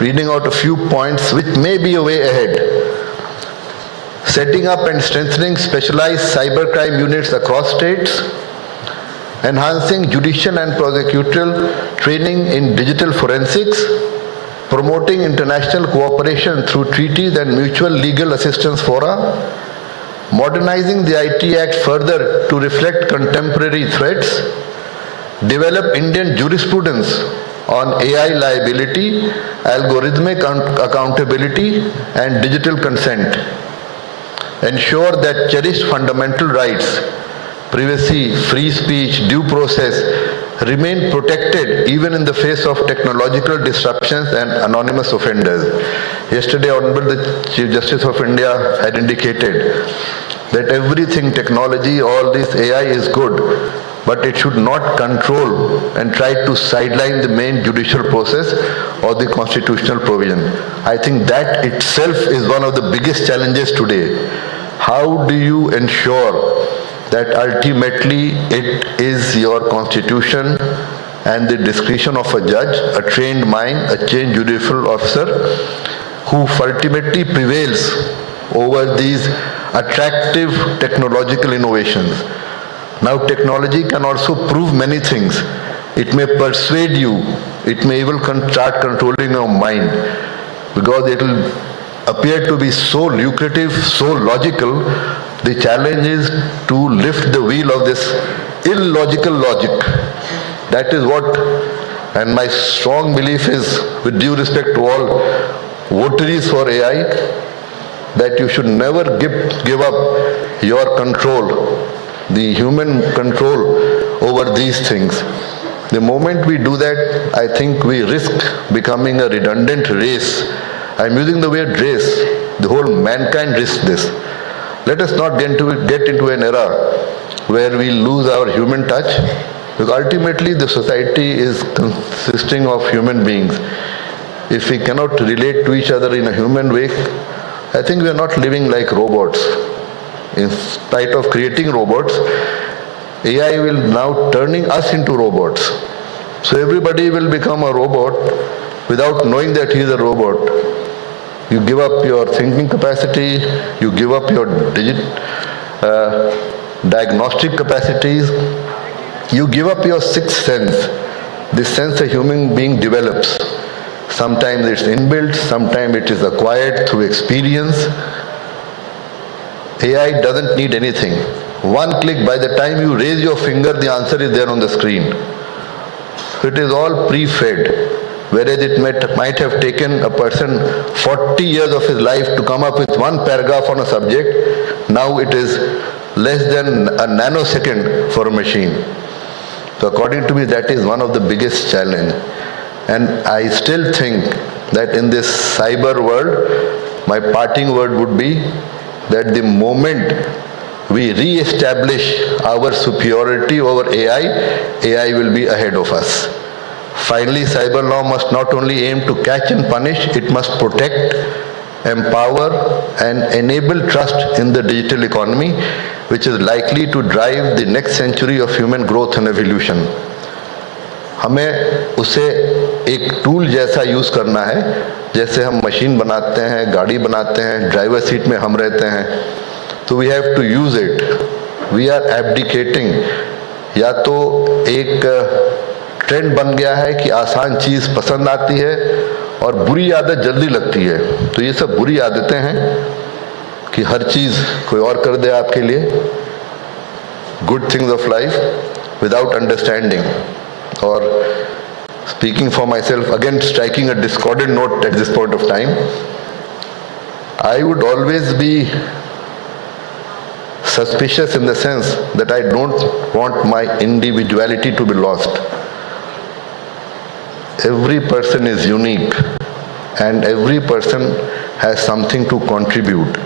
reading out a few points which may be a way ahead. Setting up and strengthening specialized cybercrime units across states, enhancing judicial and prosecutorial training in digital forensics, promoting international cooperation through treaties and mutual legal assistance fora, modernizing the IT Act further to reflect contemporary threats, develop Indian jurisprudence on AI liability, algorithmic accountability, and digital consent, ensure that cherished fundamental rights, privacy, free speech, due process, remain protected even in the face of technological disruptions and anonymous offenders. Yesterday, Honorable the Chief Justice of India had indicated that everything technology, all this AI is good, but it should not control and try to sideline the main judicial process or the constitutional provision. I think that itself is one of the biggest challenges today. How do you ensure that ultimately it is your constitution and the discretion of a judge, a trained mind, a trained judicial officer who ultimately prevails over these attractive technological innovations? Now technology can also prove many things. It may persuade you, it may even start controlling your mind, because it will appear to be so lucrative, so logical. The challenge is to lift the wheel of this illogical logic. That is what, and my strong belief is, with due respect to all votaries for AI, that you should never give up your control, the human control over these things. The moment we do that, I think we risk becoming a redundant race. I'm using the word race. The whole mankind risks this. Let us not get into an era where we lose our human touch, because ultimately the society is consisting of human beings. If we cannot relate to each other in a human way, I think we are not living like robots. In spite of creating robots, AI will now turning us into robots. So everybody will become a robot without knowing that he is a robot. You give up your thinking capacity, you give up your diagnostic capacities, you give up your sixth sense, this sense a human being develops. Sometimes it's inbuilt, sometimes it is acquired through experience. AI doesn't need anything. One click, by the time you raise your finger, the answer is there on the screen. It is all pre-fed. Whereas it might have taken a person 40 years of his life to come up with one paragraph on a subject, now it is less than a nanosecond for a machine. So according to me, that is one of the biggest challenge. And I still think that in this cyber world, my parting word would be that the moment we re-establish our superiority over AI, AI will be ahead of us. Finally, cyber law must not only aim to catch and punish, it must protect, empower, and enable trust in the digital economy, which is likely to drive the next century of human growth and evolution. हमें उसे एक टूल जैसा यूज़ करना है, जैसे हम मशीन बनाते हैं, गाड़ी बनाते हैं, ड्राइवर सीट में हम रहते हैं, तो we have to use it. We are abdicating. या तो एक ट्रेंड बन गया है कि आसान चीज़ पसंद आती है और बुरी आदत जल्दी लगती है, तो ये सब बुरी आदतें हैं कि हर चीज़ कोई और कर दे आपके लिए. Good things of life without understanding. Or speaking for myself, again striking a discordant note at this point of time, I would always be suspicious in the sense that I don't want my individuality to be lost. Every person is unique and every person has something to contribute.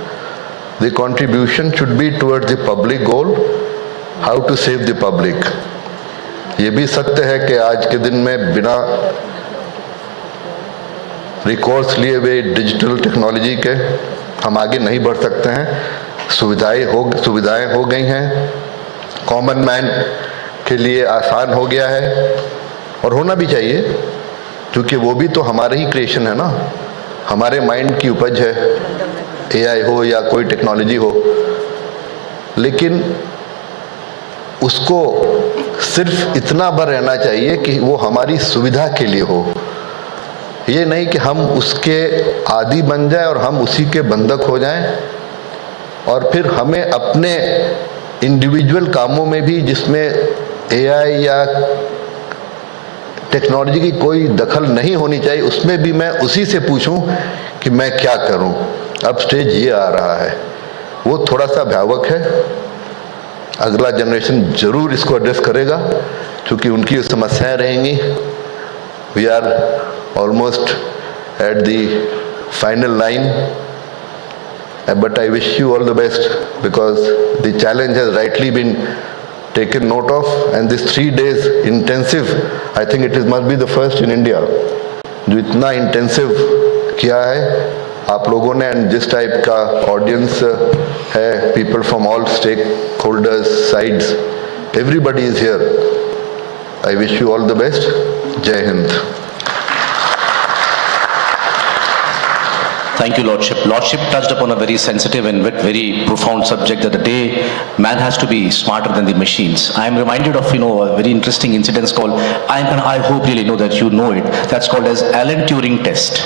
The contribution should be towards the public goal, how to save the public. ये भी सत्य है कि आज के दिन में बिना रिकॉर्ड्स लिए हुए डिजिटल टेक्नोलॉजी के हम आगे नहीं बढ़ सकते हैं. सुविधाएं हो गई हैं, कॉमन मैन के लिए आसान हो गया है और होना भी चाहिए, क्योंकि वो भी तो हमारे ही क्रिएशन है ना, हमारे माइंड की उपज है, एआई हो या कोई टेक्नोलॉजी हो। लेकिन उसको सिर्फ इतना भर रहना चाहिए कि वो हमारी सुविधा के लिए हो, ये नहीं कि हम उसके आदी बन जाएं और हम उसी के बंधक हो जाएं, और फिर हमें अपने इंडिविजुअल कामों में भी जिसमें एआई या टेक्नोलॉजी की कोई दखल नहीं होनी चाहिए, उसमें भी मैं उसी से पूछूं कि मैं क्या करूं। अब स्टेज ये आ रहा है, वो थोड़ा सा भयावक है। अगला जनरेशन जरूर इसको एड्रेस करेगा क्योंकि उनकी समस्याएं रहेंगी। We are almost at the final line, but I wish you all the best because the challenge has rightly been taken note of, and this 3 days intensive, I think it must be the first in India जो इतना intensive किया है आप लोगों ने, and जिस टाइप का audience है, people from all stakeholders sides, everybody is here. I wish you all the best. Jai Hind. Thank you, Lordship. Lordship touched upon a very sensitive and very profound subject, that the day man has to be smarter than the machines. I am reminded of, a very interesting incident called, and I hope really know that you know it, that's called as Alan Turing test.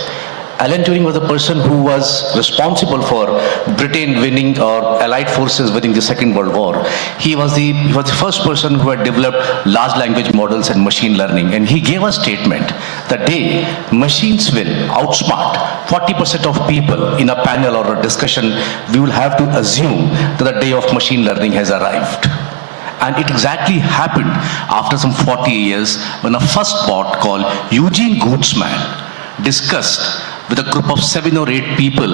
Alan Turing was the person who was responsible for Britain winning or Allied forces winning the Second World War. He was the first person who had developed large language models and machine learning, and he gave a statement: the day machines will outsmart 40% of people in a panel or a discussion, we will have to assume that the day of machine learning has arrived. And it exactly happened after some 40 years when a first bot called Eugene Gutzman discussed with a group of 7 or 8 people,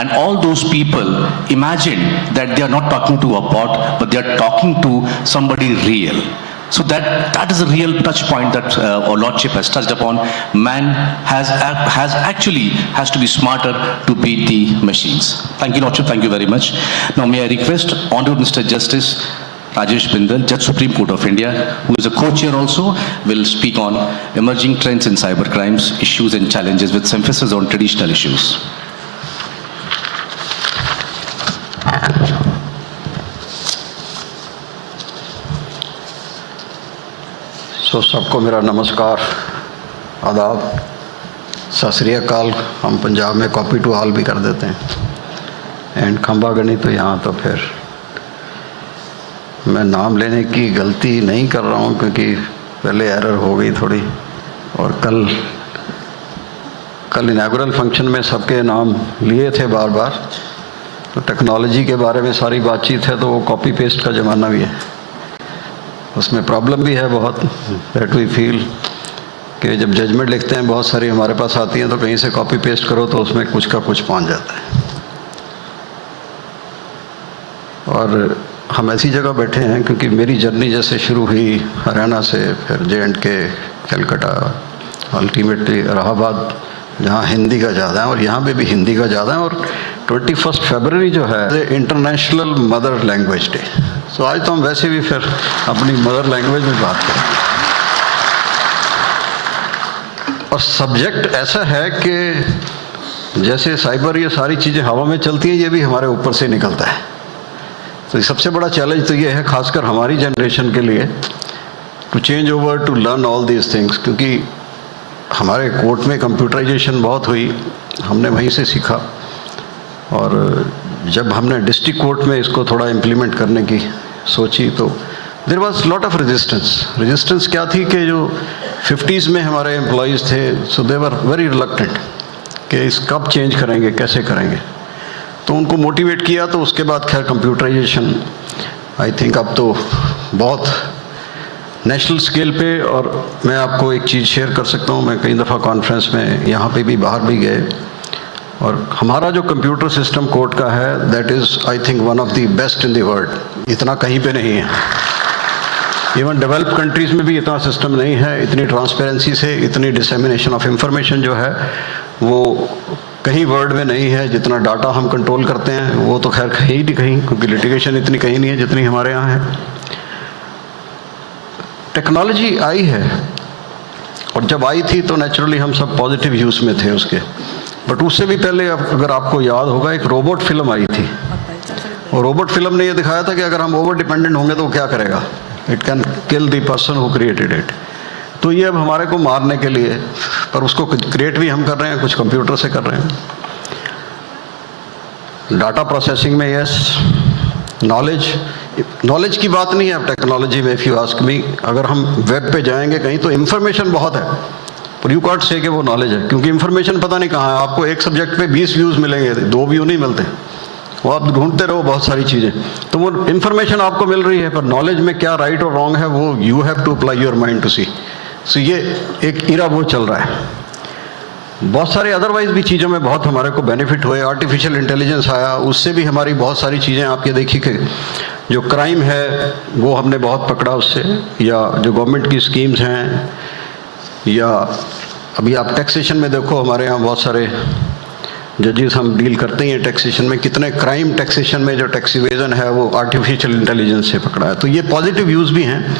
and all those people imagine that they are not talking to a bot, but they are talking to somebody real. So that is a real touch point that our Lordship has touched upon. Man has to be smarter to beat the machines. Thank you, Lordship. Thank you very much. Now may I request Honorable Mr. Justice Rajesh Bindal, Judge Supreme Court of India, who is a co-chair also, will speak on emerging trends in cyber crimes, issues and challenges with emphasis on traditional issues. So सबको मेरा नमस्कार, आदाब, सत श्री अकाल। हम पंजाब में copy to all भी कर देते हैं, एंड खंबा गनी तो यहाँ तो फिर मैं नाम लेने की गलती नहीं कर रहा हूँ क्योंकि पहले एरर हो गई थोड़ी, और कल इनॉग्रेशन फंक्शन में सबके नाम लिए थे बार बार। तो टेक्नोलॉजी के बारे में सारी बातचीत है, तो वो कॉपी पेस्ट का ज़माना भी है, उसमें प्रॉब्लम भी है बहुत। दैट वी फील कि जब जजमेंट लिखते हैं बहुत सारी हमारे पास आती हैं, तो कहीं से कॉपी पेस्ट करो तो उसमें कुछ का कुछ पहुँच जाता है। और हम ऐसी जगह बैठे हैं क्योंकि मेरी जर्नी जैसे शुरू हुई हरियाणा से, फिर J&K, कलकत्ता, अल्टीमेटली इलाहाबाद, जहाँ हिंदी का ज़्यादा है, और यहाँ पे भी हिंदी का ज़्यादा है। और 21 फरवरी जो है इंटरनेशनल मदर लैंग्वेज डे। सो आज तो हम वैसे भी फिर अपनी मदर लैंग्वेज में बात करें। और सब्जेक्ट ऐसा है कि जैसे साइबर, ये सारी चीज़ें हवा में चलती हैं, ये भी हमारे ऊपर से निकलता है। तो सबसे बड़ा चैलेंज तो ये है, खासकर हमारी जनरेशन के लिए, to change over, to learn all these things. क्योंकि हमारे कोर्ट में कंप्यूटराइजेशन बहुत हुई, हमने वहीं से सीखा। और जब हमने डिस्ट्रिक्ट कोर्ट में इसको थोड़ा इम्प्लीमेंट करने की सोची, तो there was lot of resistance क्या थी कि जो 50s में हमारे एम्प्लॉयज़ थे, सो दे वर वेरी रिलक्टेंट कि इस कब चेंज करेंगे, कैसे करेंगे। तो उनको मोटिवेट किया, तो उसके बाद खैर कंप्यूटराइजेशन आई थिंक अब तो बहुत नेशनल स्केल पे। और मैं आपको एक चीज़ शेयर कर सकता हूँ, मैं कई दफ़ा कॉन्फ्रेंस में यहाँ पे भी बाहर भी गए, और हमारा जो कंप्यूटर सिस्टम कोर्ट का है, that is I think one of the best in the world. इतना कहीं पे नहीं है, इवन डेवलप कंट्रीज़ में भी इतना सिस्टम नहीं है। इतनी ट्रांसपेरेंसी से, इतनी डिसेमिनेशन ऑफ इंफॉर्मेशन जो है वो कहीं वर्ल्ड में नहीं है। जितना डाटा हम कंट्रोल करते हैं वो तो खैर कहीं नहीं कहीं, क्योंकि लिटिगेशन इतनी कहीं नहीं है जितनी हमारे यहाँ है। टेक्नोलॉजी आई है, और जब आई थी तो नेचुरली हम सब पॉजिटिव यूज़ में थे उसके। बट उससे भी पहले अगर आपको याद होगा एक रोबोट फिल्म आई थी, और रोबोट फिल्म ने ये दिखाया था कि अगर हम ओवर डिपेंडेंट होंगे तो वो क्या करेगा, it can kill the person who created it. तो ये अब हमारे को मारने के लिए, पर उसको क्रिएट भी हम कर रहे हैं, कुछ कंप्यूटर से कर रहे हैं। डाटा प्रोसेसिंग में यस, नॉलेज की बात नहीं है अब टेक्नोलॉजी में। इफ़ यू आस्क मी, अगर हम वेब पे जाएंगे कहीं तो इन्फॉर्मेशन बहुत है, पर यू कांट से कि वो नॉलेज है, क्योंकि इन्फॉर्मेशन पता नहीं कहाँ है। आपको एक सब्जेक्ट पे 20 व्यूज़ मिलेंगे, 2 व्यू नहीं मिलते, वो आप ढूंढते रहो बहुत सारी चीज़ें। तो वो इन्फॉर्मेशन आपको मिल रही है, पर नॉलेज में क्या राइट और रॉन्ग है वो you have to apply your mind to see. So ये एक इरा वो चल रहा है। बहुत सारे अदरवाइज भी चीज़ों में बहुत हमारे को बेनिफिट हुए। आर्टिफिशियल इंटेलिजेंस आया, उससे भी हमारी बहुत सारी चीज़ें, आप ये देखिए कि जो क्राइम है वो हमने बहुत पकड़ा उससे, या जो गवर्नमेंट की स्कीम्स हैं, या अभी आप टैक्सेशन में देखो, हमारे यहाँ बहुत सारे जजेस हम डील करते हैं टैक्सेशन में, कितने क्राइम टैक्सेशन में जो टैक्स इवेजन है वो आर्टिफिशियल इंटेलिजेंस से पकड़ा है। तो ये पॉजिटिव यूज़ भी हैं।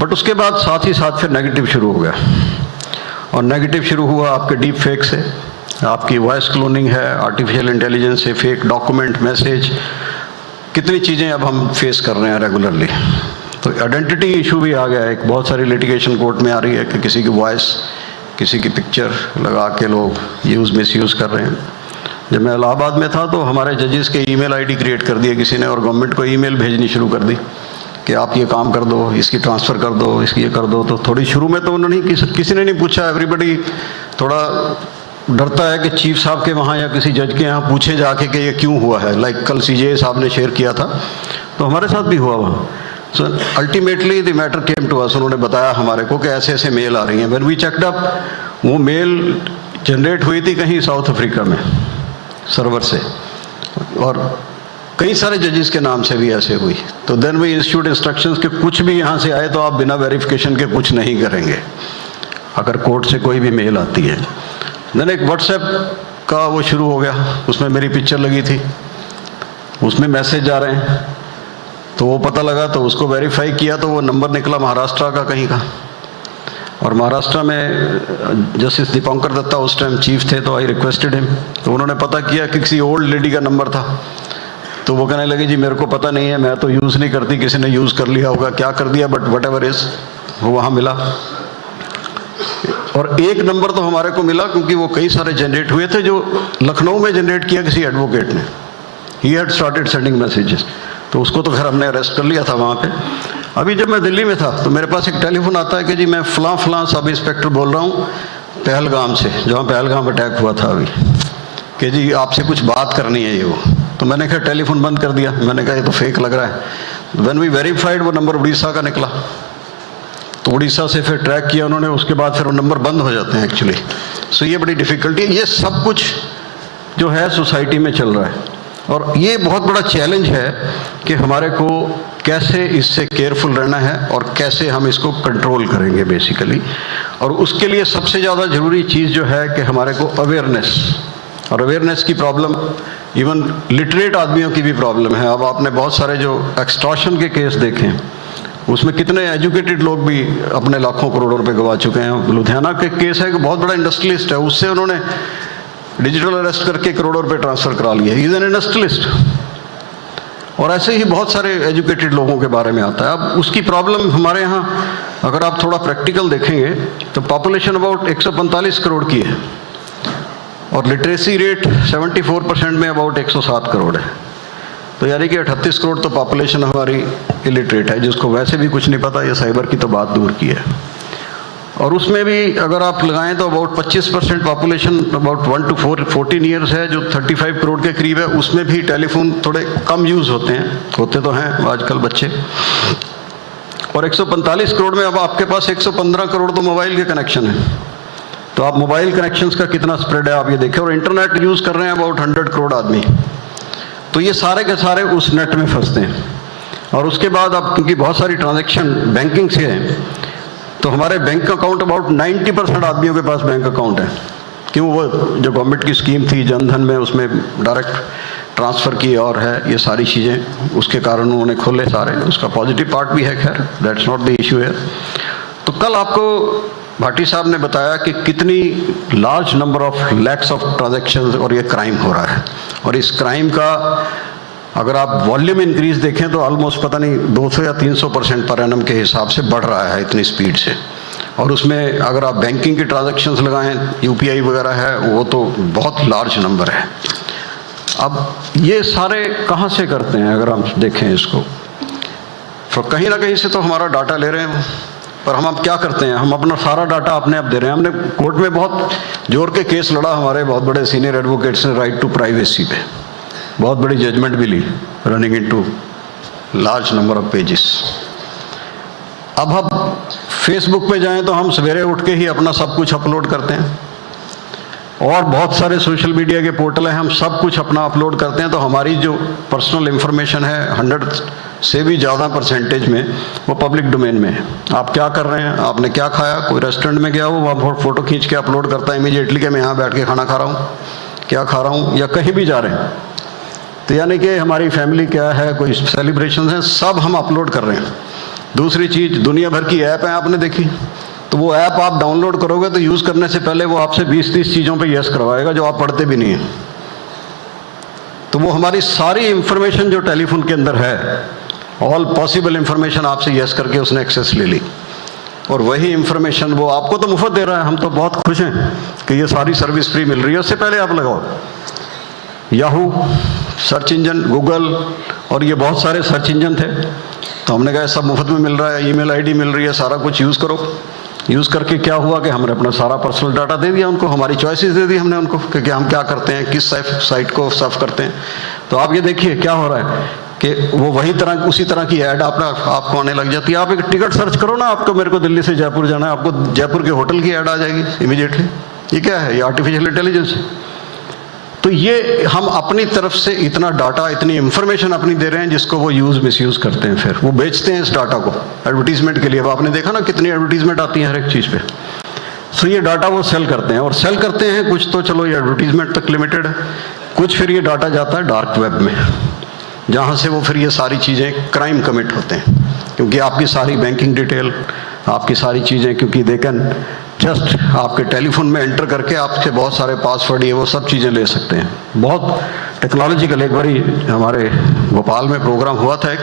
बट उसके बाद साथ ही साथ फिर नेगेटिव शुरू हो गया, और नेगेटिव शुरू हुआ आपके डीप फेक से, आपकी वॉइस क्लोनिंग है, आर्टिफिशियल इंटेलिजेंस से फेक डॉक्यूमेंट, मैसेज, कितनी चीज़ें अब हम फेस कर रहे हैं रेगुलरली। तो आइडेंटिटी इशू भी आ गया है, एक बहुत सारी लिटिगेशन कोर्ट में आ रही है कि किसी की वॉइस, किसी की पिक्चर लगा के लोग मिसयूज़ कर रहे हैं। जब मैं इलाहाबाद में था तो हमारे जजेस के ईमेल आईडी क्रिएट कर दिए किसी ने, और गवर्नमेंट को ईमेल भेजनी शुरू कर दी कि आप ये काम कर दो, इसकी ट्रांसफ़र कर दो, इसकी ये कर दो। तो थोड़ी शुरू में तो उन्होंने किसी ने नहीं पूछा, एवरीबडी थोड़ा डरता है कि चीफ साहब के वहाँ या किसी जज के यहाँ पूछे जाके कि ये क्यों हुआ है। लाइक कल सीजे साहब ने शेयर किया था, तो हमारे साथ भी हुआ वहाँ। So ultimately the matter came to us, उन्होंने बताया हमारे को कि ऐसे ऐसे मेल आ रही हैं। व्हेन वी चेक्ड अप, वो मेल जनरेट हुई थी कहीं साउथ अफ्रीका में सर्वर से, और कई सारे जजेस के नाम से भी ऐसे हुई। तो देन वी इंस्टीट्यूट इंस्ट्रक्शंस कि कुछ भी यहाँ से आए तो आप बिना वेरिफिकेशन के कुछ नहीं करेंगे अगर कोर्ट से कोई भी मेल आती है। देन एक व्हाट्सएप का वो शुरू हो गया, उसमें मेरी पिक्चर लगी थी, उसमें मैसेज आ रहे हैं। तो वो पता लगा, तो उसको वेरीफाई किया, तो वो नंबर निकला महाराष्ट्र का कहीं का, और महाराष्ट्र में जस्टिस दीपंकर दत्ता उस टाइम चीफ थे, तो आई रिक्वेस्टेड हिम। तो उन्होंने पता किया कि किसी ओल्ड लेडी का नंबर था। तो वो कहने लगे जी मेरे को पता नहीं है, मैं तो यूज़ नहीं करती, किसी ने यूज़ कर लिया होगा, क्या कर दिया, बट वट एवर इज़, वो वहाँ मिला। और एक नंबर तो हमारे को मिला, क्योंकि वो कई सारे जनरेट हुए थे, जो लखनऊ में जनरेट किया किसी एडवोकेट ने। He had started sending messages, तो उसको तो खैर हमने अरेस्ट कर लिया था वहाँ पे। अभी जब मैं दिल्ली में था तो मेरे पास एक टेलीफोन आता है कि जी मैं फ़लाँ सब इंस्पेक्टर बोल रहा हूँ पहलगाम से, जहाँ पहलगाम अटैक हुआ था अभी, कि जी आपसे कुछ बात करनी है ये वो। तो मैंने कहा टेलीफोन बंद कर दिया, मैंने कहा ये तो फेक लग रहा है। व्हेन वी वेरीफाइड, वो नंबर उड़ीसा का निकला। तो उड़ीसा से फिर ट्रैक किया उन्होंने, उसके बाद फिर वो नंबर बंद हो जाते हैं एक्चुअली। सो ये बड़ी डिफ़िकल्टी है। ये सब कुछ जो है सोसाइटी में चल रहा है, और ये बहुत बड़ा चैलेंज है कि हमारे को कैसे इससे केयरफुल रहना है और कैसे हम इसको कंट्रोल करेंगे बेसिकली। और उसके लिए सबसे ज़्यादा ज़रूरी चीज़ जो है कि हमारे को अवेयरनेस, और अवेयरनेस की प्रॉब्लम इवन लिटरेट आदमियों की भी प्रॉब्लम है। अब आपने बहुत सारे जो एक्सटॉर्शन के केस देखे हैं, उसमें कितने एजुकेटेड लोग भी अपने लाखों करोड़ों रुपए गवा चुके हैं। लुधियाना के केस है कि बहुत बड़ा इंडस्ट्रियलिस्ट है, उससे उन्होंने डिजिटल अरेस्ट करके करोड़ों रुपए ट्रांसफ़र करा लिए। He is an industrialist. और ऐसे ही बहुत सारे एजुकेटेड लोगों के बारे में आता है। अब उसकी प्रॉब्लम हमारे यहाँ अगर आप थोड़ा प्रैक्टिकल देखेंगे तो पॉपुलेशन अबाउट 145 करोड़ की है, और लिटरेसी रेट 74% में अबाउट 107 करोड़ है। तो यानी कि 38 करोड़ तो पॉपुलेशन हमारी इलिटरेट है, जिसको वैसे भी कुछ नहीं पता, ये साइबर की तो बात दूर की है। और उसमें भी अगर आप लगाएं तो अबाउट 25% पॉपुलेशन अबाउट 1 to 14 ईयर्स है, जो 35 करोड़ के करीब है। उसमें भी टेलीफोन थोड़े कम यूज़ होते हैं, होते तो हैं आजकल बच्चे। और 145 करोड़ में अब आपके पास 115 करोड़ तो मोबाइल के कनेक्शन है। तो आप मोबाइल कनेक्शंस का कितना स्प्रेड है आप ये देखें। और इंटरनेट यूज़ कर रहे हैं अबाउट 100 करोड़ आदमी। तो ये सारे के सारे उस नेट में फंसते हैं। और उसके बाद अब क्योंकि बहुत सारी ट्रांजैक्शन बैंकिंग से हैं, तो हमारे बैंक अकाउंट अबाउट 90% आदमियों के पास बैंक अकाउंट है। क्यों? वो जो गवर्नमेंट की स्कीम थी जनधन में, उसमें डायरेक्ट ट्रांसफ़र की और है ये सारी चीज़ें, उसके कारण उन्होंने खोले सारे। उसका पॉजिटिव पार्ट भी है, खैर दैट्स नॉट द इशू है। तो कल आपको भाटी साहब ने बताया कि कितनी large number of lakhs of transactions और ये क्राइम हो रहा है, और इस क्राइम का अगर आप वॉल्यूम इंक्रीज देखें तो ऑलमोस्ट पता नहीं 200 या 300% पर एनम के हिसाब से बढ़ रहा है इतनी स्पीड से। और उसमें अगर आप बैंकिंग की ट्रांजैक्शंस लगाएं, यूपीआई वगैरह है, वो तो बहुत लार्ज नंबर है। अब ये सारे कहाँ से करते हैं अगर हम देखें इसको, तो कहीं ना कहीं से तो हमारा डाटा ले रहे हैं, पर हम अब क्या करते हैं, हम अपना सारा डाटा अपने आप दे रहे हैं। हमने कोर्ट में बहुत जोर के केस लड़ा, हमारे बहुत बड़े सीनियर एडवोकेट्स ने राइट टू प्राइवेसी पे बहुत बड़ी जजमेंट भी ली, running into large number of pages. अब हम फेसबुक पे जाएं तो हम सवेरे उठ के ही अपना सब कुछ अपलोड करते हैं, और बहुत सारे सोशल मीडिया के पोर्टल हैं, हम सब कुछ अपना अपलोड करते हैं। तो हमारी जो पर्सनल इंफॉर्मेशन है 100 से भी ज़्यादा परसेंटेज में वो पब्लिक डोमेन में है। आप क्या कर रहे हैं, आपने क्या खाया, कोई रेस्टोरेंट में गया हो वहाँ फ़ोटो खींच के अपलोड करता है इमीडिएटली कि मैं यहाँ बैठ के खाना खा रहा हूँ, क्या खा रहा हूँ, या कहीं भी जा रहे हैं। तो यानी कि हमारी फैमिली क्या है, कोई सेलिब्रेशन है, सब हम अपलोड कर रहे हैं। दूसरी चीज़, दुनिया भर की ऐप है, आपने देखी, तो वो ऐप आप डाउनलोड करोगे तो यूज़ करने से पहले वो आपसे 20-30 चीज़ों पे यस करवाएगा जो आप पढ़ते भी नहीं हैं। तो वो हमारी सारी इंफॉर्मेशन जो टेलीफोन के अंदर है, ऑल पॉसिबल इंफॉर्मेशन आपसे यस करके उसने एक्सेस ले ली, और वही इंफॉर्मेशन वो आपको तो मुफ्त दे रहा है। हम तो बहुत खुश हैं कि ये सारी सर्विस फ्री मिल रही है। उससे पहले आप लगाओ याहू सर्च इंजन, गूगल, और ये बहुत सारे सर्च इंजन थे, तो हमने कहा सब मुफ्त में मिल रहा है, ईमेल आईडी मिल रही है, सारा कुछ यूज़ करो। यूज़ करके क्या हुआ कि हमने अपना सारा पर्सनल डाटा दे दिया उनको, हमारी चॉइसेस दे दी हमने उनको कि हम क्या करते हैं, किस साइट को सर्फ करते हैं। तो आप ये देखिए क्या हो रहा है कि वो वही तरह, उसी तरह की ऐड आपको आने लग जाती है। आप एक टिकट सर्च करो ना, आपको मेरे को दिल्ली से जयपुर जाना है, आपको जयपुर के होटल की ऐड आ जाएगी इमीडिएटली। ये क्या है, ये आर्टिफिशियल इंटेलिजेंस है। तो ये हम अपनी तरफ से इतना डाटा, इतनी इंफॉर्मेशन अपनी दे रहे हैं जिसको वो मिसयूज़ करते हैं, फिर वो बेचते हैं इस डाटा को एडवर्टीजमेंट के लिए। अब आपने देखा ना कितनी एडवर्टीजमेंट आती है हर एक चीज़ पे। सो ये डाटा वो सेल करते हैं, और सेल करते हैं कुछ तो चलो ये एडवर्टीजमेंट तक लिमिटेड है, कुछ फिर ये डाटा जाता है डार्क वेब में, जहाँ से वो फिर ये सारी चीज़ें क्राइम कमिट होते हैं, क्योंकि आपकी सारी बैंकिंग डिटेल, आपकी सारी चीज़ें, क्योंकि दे कैन जस्ट आपके टेलीफोन में एंटर करके आपसे बहुत सारे पासवर्ड ये वो सब चीज़ें ले सकते हैं। बहुत टेक्नोलॉजिकल। एक बारी हमारे भोपाल में प्रोग्राम हुआ था एक,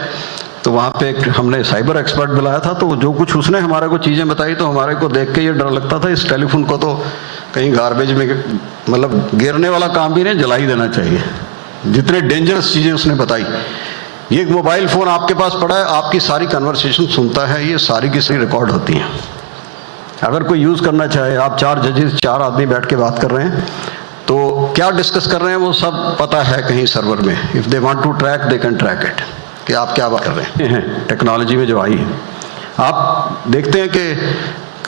तो वहाँ पे एक हमने साइबर एक्सपर्ट बुलाया था, तो जो कुछ उसने हमारे को चीज़ें बताई तो हमारे को देख के ये डर लगता था इस टेलीफोन को तो कहीं गार्बेज में, मतलब गिरने वाला काम भी नहीं, जला ही देना चाहिए। जितने डेंजरस चीज़ें उसने बताई। ये मोबाइल फ़ोन आपके पास पड़ा है, आपकी सारी कन्वर्सेशन सुनता है, ये सारी की सारी रिकॉर्ड होती हैं। अगर कोई यूज़ करना चाहे, आप 4 जजेस 4 आदमी बैठ के बात कर रहे हैं, तो क्या डिस्कस कर रहे हैं वो सब पता है कहीं सर्वर में। If they want to track they can track it, कि आप क्या बात कर रहे हैं। टेक्नोलॉजी में जो आई है, आप देखते हैं कि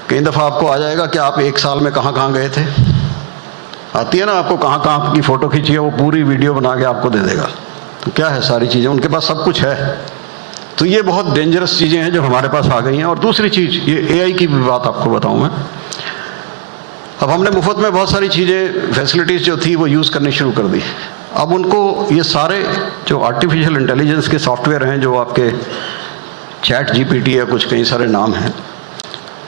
कई दफ़ा आपको आ जाएगा कि आप 1 साल में कहाँ कहाँ गए थे, आती है ना आपको, कहाँ कहाँ आपकी फ़ोटो खींची है, वो पूरी वीडियो बना के आपको दे देगा। तो क्या है, सारी चीज़ें उनके पास सब कुछ है। तो ये बहुत डेंजरस चीज़ें हैं जो हमारे पास आ गई हैं। और दूसरी चीज़, ये एआई की भी बात आपको बताऊं मैं। अब हमने मुफ्त में बहुत सारी चीज़ें, फैसिलिटीज़ जो थी वो यूज़ करनी शुरू कर दी। अब उनको ये सारे जो आर्टिफिशियल इंटेलिजेंस के सॉफ्टवेयर हैं, जो आपके चैट जीपीटी है, कुछ कई सारे नाम हैं,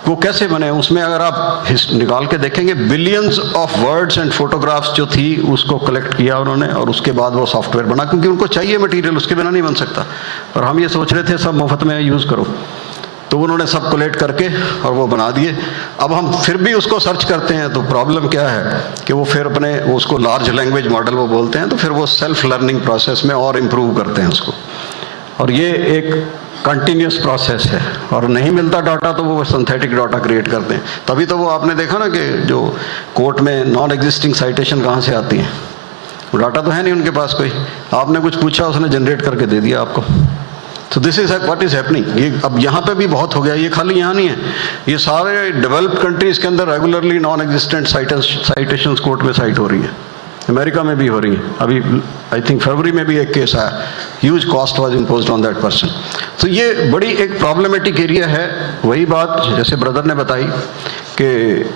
वो कैसे बने, उसमें अगर आप निकाल के देखेंगे billions of words and photographs जो थी उसको कलेक्ट किया उन्होंने, और उसके बाद वो सॉफ्टवेयर बना, क्योंकि उनको चाहिए मटेरियल, उसके बिना नहीं बन सकता। और हम ये सोच रहे थे सब मुफ्त में यूज़ करो, तो उन्होंने सब कलेक्ट करके और वो बना दिए। अब हम फिर भी उसको सर्च करते हैं, तो प्रॉब्लम क्या है कि वो फिर अपने उसको लार्ज लैंग्वेज मॉडल वो बोलते हैं, तो फिर वो सेल्फ लर्निंग प्रोसेस में और इम्प्रूव करते हैं उसको। और ये एक कंटिन्यूस प्रोसेस है, और नहीं मिलता डाटा तो वो सिंथेटिक डाटा क्रिएट करते हैं। तभी तो वो आपने देखा ना कि जो कोर्ट में नॉन एग्जिस्टिंग साइटेशन कहाँ से आती है, वो डाटा तो है नहीं उनके पास कोई, आपने कुछ पूछा उसने जनरेट करके दे दिया आपको। तो this is what is happening. ये अब यहाँ पे भी बहुत हो गया, ये खाली यहाँ नहीं है, ये सारे डेवलप्ड कंट्रीज के अंदर regularly non existent citations court में साइट हो रही है। अमेरिका में भी हो रही है। अभी आई थिंक फरवरी में भी एक केस आया, huge cost was imposed on that person. तो ये बड़ी एक प्रॉब्लमेटिक एरिया है। वही बात जैसे ब्रदर ने बताई कि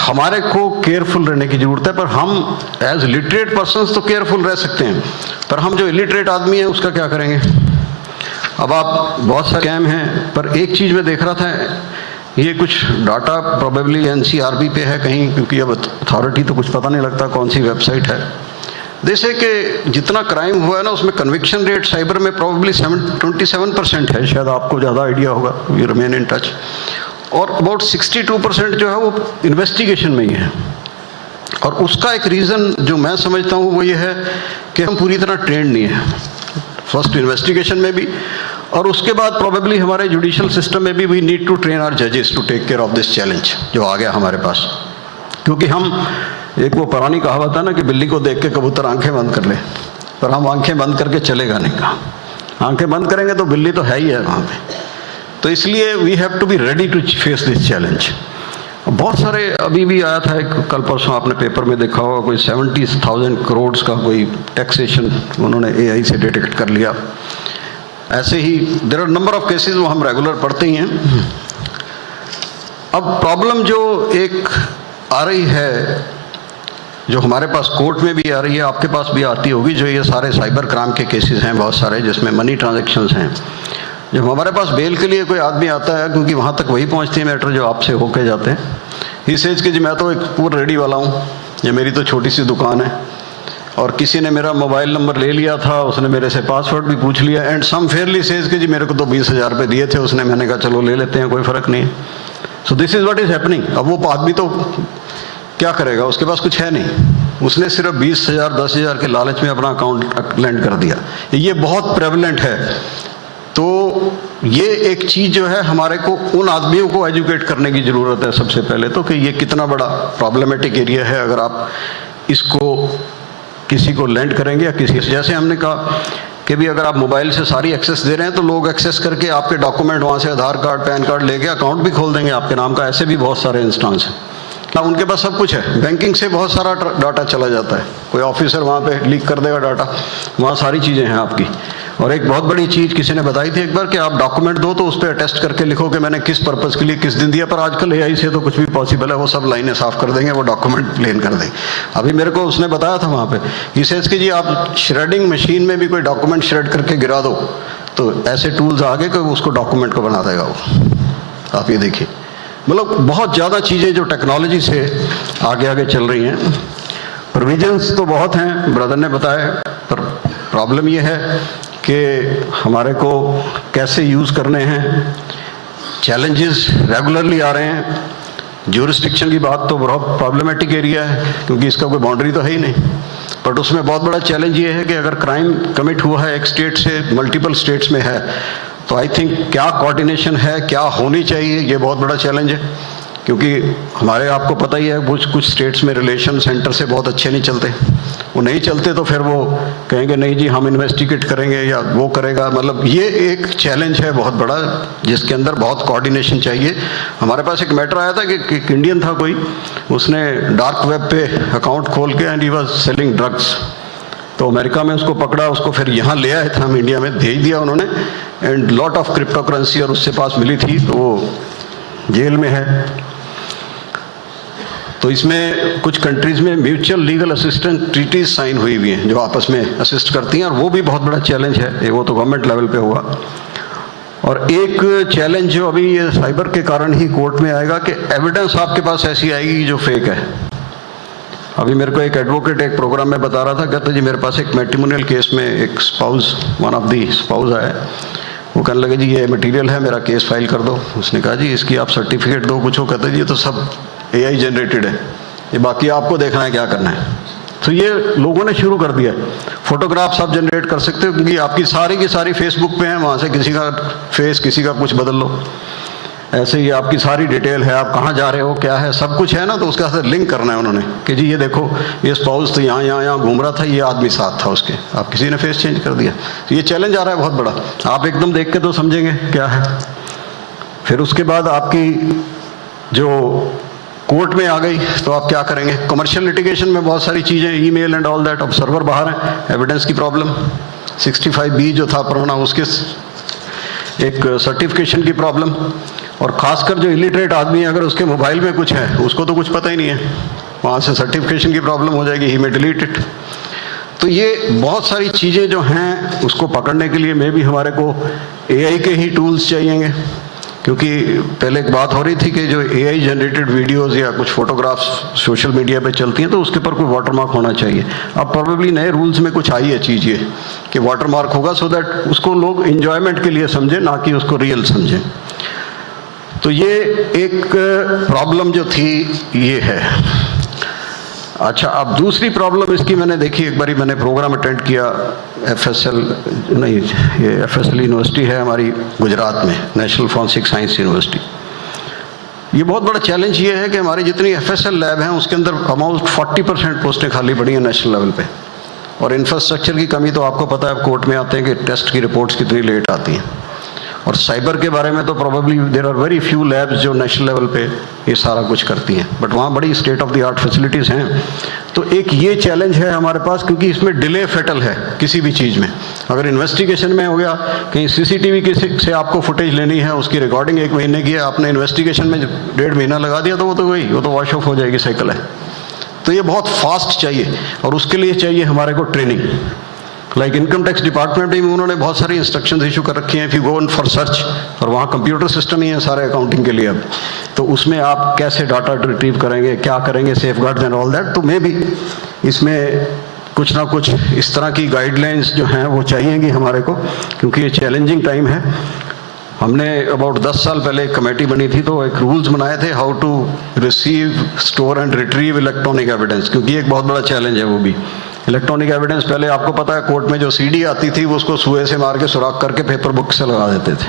हमारे को केयरफुल रहने की ज़रूरत है, पर हम एज लिटरेट पर्सन्स तो केयरफुल रह सकते हैं, पर हम जो इलिटरेट आदमी है उसका क्या करेंगे। अब आप बहुत सारे स्कैम हैं, पर एक चीज़ मैं देख रहा था ये कुछ डाटा प्रोबेबली एनसीआरबी पे है कहीं, क्योंकि अब अथॉरिटी तो कुछ पता नहीं लगता कौन सी वेबसाइट है। जैसे कि जितना क्राइम हुआ है ना उसमें कन्विक्शन रेट साइबर में प्रोबेबली 27% है, शायद आपको ज़्यादा आइडिया होगा, यू रिमेन इन टच। और अबाउट 62% जो है वो इन्वेस्टिगेशन में ही है। और उसका एक रीज़न जो मैं समझता हूँ वो ये है कि हम पूरी तरह ट्रेंड नहीं है, फर्स्ट इन्वेस्टिगेशन में भी, और उसके बाद प्रोबेबली हमारे जुडिशियल सिस्टम में भी we need to train our जजेस to take care of this challenge जो आ गया हमारे पास। क्योंकि हम, एक वो पुरानी कहावत है ना कि बिल्ली को देख के कबूतर आंखें बंद कर ले, पर हम आंखें बंद करके चलेगा नहीं कहाँ। आंखें बंद करेंगे तो बिल्ली तो है ही है वहाँ पे। तो इसलिए we have to be ready to face this challenge. बहुत सारे, अभी भी आया था एक, कल परसों आपने पेपर में देखा होगा, कोई 70,000 करोड़ का कोई टैक्सेशन उन्होंने AI से डिटेक्ट कर लिया। ऐसे ही there are number of cases वो हम रेगुलर पढ़ते ही हैं। अब प्रॉब्लम जो एक आ रही है, जो हमारे पास कोर्ट में भी आ रही है, आपके पास भी आती होगी, जो ये सारे साइबर क्राइम के केसेस हैं बहुत सारे जिसमें मनी ट्रांजैक्शंस हैं। जब हमारे पास बेल के लिए कोई आदमी आता है, क्योंकि वहाँ तक वही पहुँचती है मैटर जो आपसे होके जाते हैं, ही सेज कि जी मैं तो एक पूरा रेडी वाला हूँ, ये मेरी तो छोटी सी दुकान है और किसी ने मेरा मोबाइल नंबर ले लिया था, उसने मेरे से पासवर्ड भी पूछ लिया, एंड सम फेयरली सेज कि जी मेरे को तो 20,000 रुपये दिए थे उसने, मैंने कहा चलो ले लेते हैं, कोई फ़र्क नहीं है। So this is what is happening. अब वो आदमी तो क्या करेगा, उसके पास कुछ है नहीं, उसने सिर्फ 20,000 10,000 के लालच में अपना अकाउंट लैंड कर दिया। ये बहुत प्रेवलेंट है। तो ये एक चीज़ जो है हमारे को उन आदमियों को एजुकेट करने की ज़रूरत है सबसे पहले तो, कि ये कितना बड़ा प्रॉब्लमेटिक एरिया है अगर आप इसको किसी को लैंड करेंगे या किसी, जैसे हमने कहा कि भी अगर आप मोबाइल से सारी एक्सेस दे रहे हैं तो लोग एक्सेस करके आपके डॉक्यूमेंट वहाँ से आधार कार्ड पैन कार्ड लेके अकाउंट भी खोल देंगे आपके नाम का। ऐसे भी बहुत सारे इंस्टेंस हैं ना, उनके पास सब कुछ है, बैंकिंग से बहुत सारा डाटा चला जाता है, कोई ऑफिसर वहाँ पे लीक कर देगा डाटा, वहाँ सारी चीज़ें हैं आपकी। और एक बहुत बड़ी चीज़ किसी ने बताई थी एक बार कि आप डॉक्यूमेंट दो तो उस पर अटेस्ट करके लिखो कि मैंने किस पर्पज़ के लिए किस दिन दिया, पर आजकल AI से तो कुछ भी पॉसिबल है, वो सब लाइनें साफ कर देंगे, वो डॉक्यूमेंट प्लेन कर देंगे। अभी मेरे को उसने बताया था वहाँ पे, ये सेज कि जी आप श्रेडिंग मशीन में भी कोई डॉक्यूमेंट श्रेड करके गिरा दो तो ऐसे टूल्स आगे कि उसको डॉक्यूमेंट को बना देगा वो। आप ये देखिए, मतलब बहुत ज़्यादा चीज़ें जो टेक्नोलॉजी से आगे आगे चल रही हैं। प्रोविजंस तो बहुत हैं, ब्रदर ने बताया, पर प्रॉब्लम ये है कि हमारे को कैसे यूज़ करने हैं। चैलेंजेस रेगुलरली आ रहे हैं। ज्यूरिसडिक्शन की बात तो बहुत प्रॉब्लमेटिक एरिया है क्योंकि इसका कोई बाउंड्री तो है ही नहीं, बट उसमें बहुत बड़ा चैलेंज ये है कि अगर क्राइम कमिट हुआ है एक स्टेट से मल्टीपल स्टेट्स में है तो आई थिंक क्या कोऑर्डिनेशन है, क्या होनी चाहिए, ये बहुत बड़ा चैलेंज है। क्योंकि हमारे, आपको पता ही है, कुछ स्टेट्स में रिलेशन सेंटर से बहुत अच्छे नहीं चलते, वो नहीं चलते तो फिर वो कहेंगे नहीं जी हम इन्वेस्टिगेट करेंगे या वो करेगा। मतलब ये एक चैलेंज है बहुत बड़ा जिसके अंदर बहुत कोऑर्डिनेशन चाहिए। हमारे पास एक मैटर आया था कि एक इंडियन था कोई, उसने डार्क वेब पे अकाउंट खोल के and he was selling drugs, तो अमेरिका में उसको पकड़ा, उसको फिर यहाँ ले आए थे हम, इंडिया में भेज दिया उन्होंने, and lot of crypto currency और उससे पास मिली थी, तो वो जेल में है। तो इसमें कुछ कंट्रीज में mutual legal assistance treaties sign हुई हुई हैं जो आपस में असिस्ट करती हैं, और वो भी बहुत बड़ा चैलेंज है। वो तो गवर्नमेंट लेवल पे होगा। और एक चैलेंज जो अभी ये साइबर के कारण ही कोर्ट में आएगा कि एविडेंस आपके पास ऐसी आएगी जो फेक है। अभी मेरे को एक एडवोकेट एक प्रोग्राम में बता रहा था, कहते जी मेरे पास एक मैट्रिमोनियल केस में एक spouse, one of the spouse आया, वो कहने लगे जी ये मटेरियल है, मेरा केस फाइल कर दो। उसने कहा जी इसकी आप सर्टिफिकेट दो कुछ हो, कहते जी ये तो सब AI जनरेटेड है, ये बाकी आपको देखना है क्या करना है। तो ये लोगों ने शुरू कर दिया। फोटोग्राफ्स आप जनरेट कर सकते हो क्योंकि आपकी सारी की सारी फेसबुक पे हैं, वहाँ से किसी का फेस किसी का कुछ बदल लो। ऐसे ही आपकी सारी डिटेल है, आप कहाँ जा रहे हो क्या है सब कुछ है ना, तो उसका साथ लिंक करना है उन्होंने कि जी ये देखो ये स्पाउस तो यहाँ घूम रहा था, ये आदमी साथ था उसके, आप किसी ने फेस चेंज कर दिया। तो ये चैलेंज आ रहा है बहुत बड़ा, आप एकदम देख के तो समझेंगे क्या है। फिर उसके बाद आपकी जो कोर्ट में आ गई तो आप क्या करेंगे। कमर्शियल लिटिगेशन में बहुत सारी चीज़ें, ईमेल एंड ऑल दैट, अब सर्वर बाहर है, एविडेंस की प्रॉब्लम, 65B जो था पुराना उसके एक सर्टिफिकेशन की प्रॉब्लम, और ख़ासकर जो इलिटरेट आदमी है अगर उसके मोबाइल में कुछ है उसको तो कुछ पता ही नहीं है, वहाँ से सर्टिफिकेशन की प्रॉब्लम हो जाएगी, ही मे डिलीट इट। तो ये बहुत सारी चीज़ें जो हैं उसको पकड़ने के लिए में भी हमारे को AI के ही टूल्स चाहिएंगे। क्योंकि पहले एक बात हो रही थी कि जो एआई जनरेटेड वीडियोस या कुछ फोटोग्राफ्स सोशल मीडिया पे चलती हैं तो उसके ऊपर कोई वाटरमार्क होना चाहिए। अब प्रोबेबली नए रूल्स में कुछ आई है चीज़ ये कि वाटरमार्क होगा, सो दैट उसको लोग इंजॉयमेंट के लिए समझें, ना कि उसको रियल समझें। तो ये एक प्रॉब्लम जो थी ये है। अच्छा, अब दूसरी प्रॉब्लम इसकी मैंने देखी, एक बारी मैंने प्रोग्राम अटेंड किया एफएसएल यूनिवर्सिटी है हमारी गुजरात में, नेशनल फॉरेंसिक साइंस यूनिवर्सिटी। ये बहुत बड़ा चैलेंज ये है कि हमारी जितनी एफएसएल लैब हैं उसके अंदर अमाउंट 40% पोस्टें खाली पड़ी हैं नेशनल लेवल पे, और इंफ्रास्ट्रक्चर की कमी तो आपको पता है, कोर्ट में आते हैं कि टेस्ट की रिपोर्ट्स कितनी लेट आती हैं। और साइबर के बारे में तो probably there are very few labs जो नेशनल लेवल पे ये सारा कुछ करती हैं, बट वहाँ बड़ी state of the art facilities हैं। तो एक ये चैलेंज है हमारे पास, क्योंकि इसमें डिले फेटल है किसी भी चीज़ में। अगर इन्वेस्टिगेशन में हो गया, कहीं सीसीटीवी से आपको फुटेज लेनी है, उसकी रिकॉर्डिंग 1 महीने की है, आपने इन्वेस्टिगेशन में 1.5 महीना लगा दिया तो वो तो वॉश ऑफ हो जाएगी, साइकिल है। तो ये बहुत फास्ट चाहिए, और उसके लिए चाहिए हमारे को training. Like income tax department में उन्होंने बहुत सारी इंस्ट्रक्शंस इशू कर रखी हैं, if you go in for search, और वहाँ कंप्यूटर सिस्टम ही है सारे अकाउंटिंग के लिए अब, तो उसमें आप कैसे डाटा रिट्रीव करेंगे, क्या करेंगे, सेफगार्ड्स एंड ऑल दैट। तो मे बी इसमें कुछ ना कुछ इस तरह की गाइडलाइंस जो हैं वो चाहिएंगी हमारे को, क्योंकि ये चैलेंजिंग टाइम है। हमने अबाउट 10 साल पहले एक कमेटी बनी थी, तो एक रूल्स बनाए थे how to receive, store and retrieve electronic evidence, क्योंकि एक बहुत बड़ा चैलेंज है वो भी। इलेक्ट्रॉनिक एविडेंस पहले आपको पता है कोर्ट में जो सीडी आती थी वो उसको सुए से मार के सुराख करके पेपर बुक से लगा देते थे,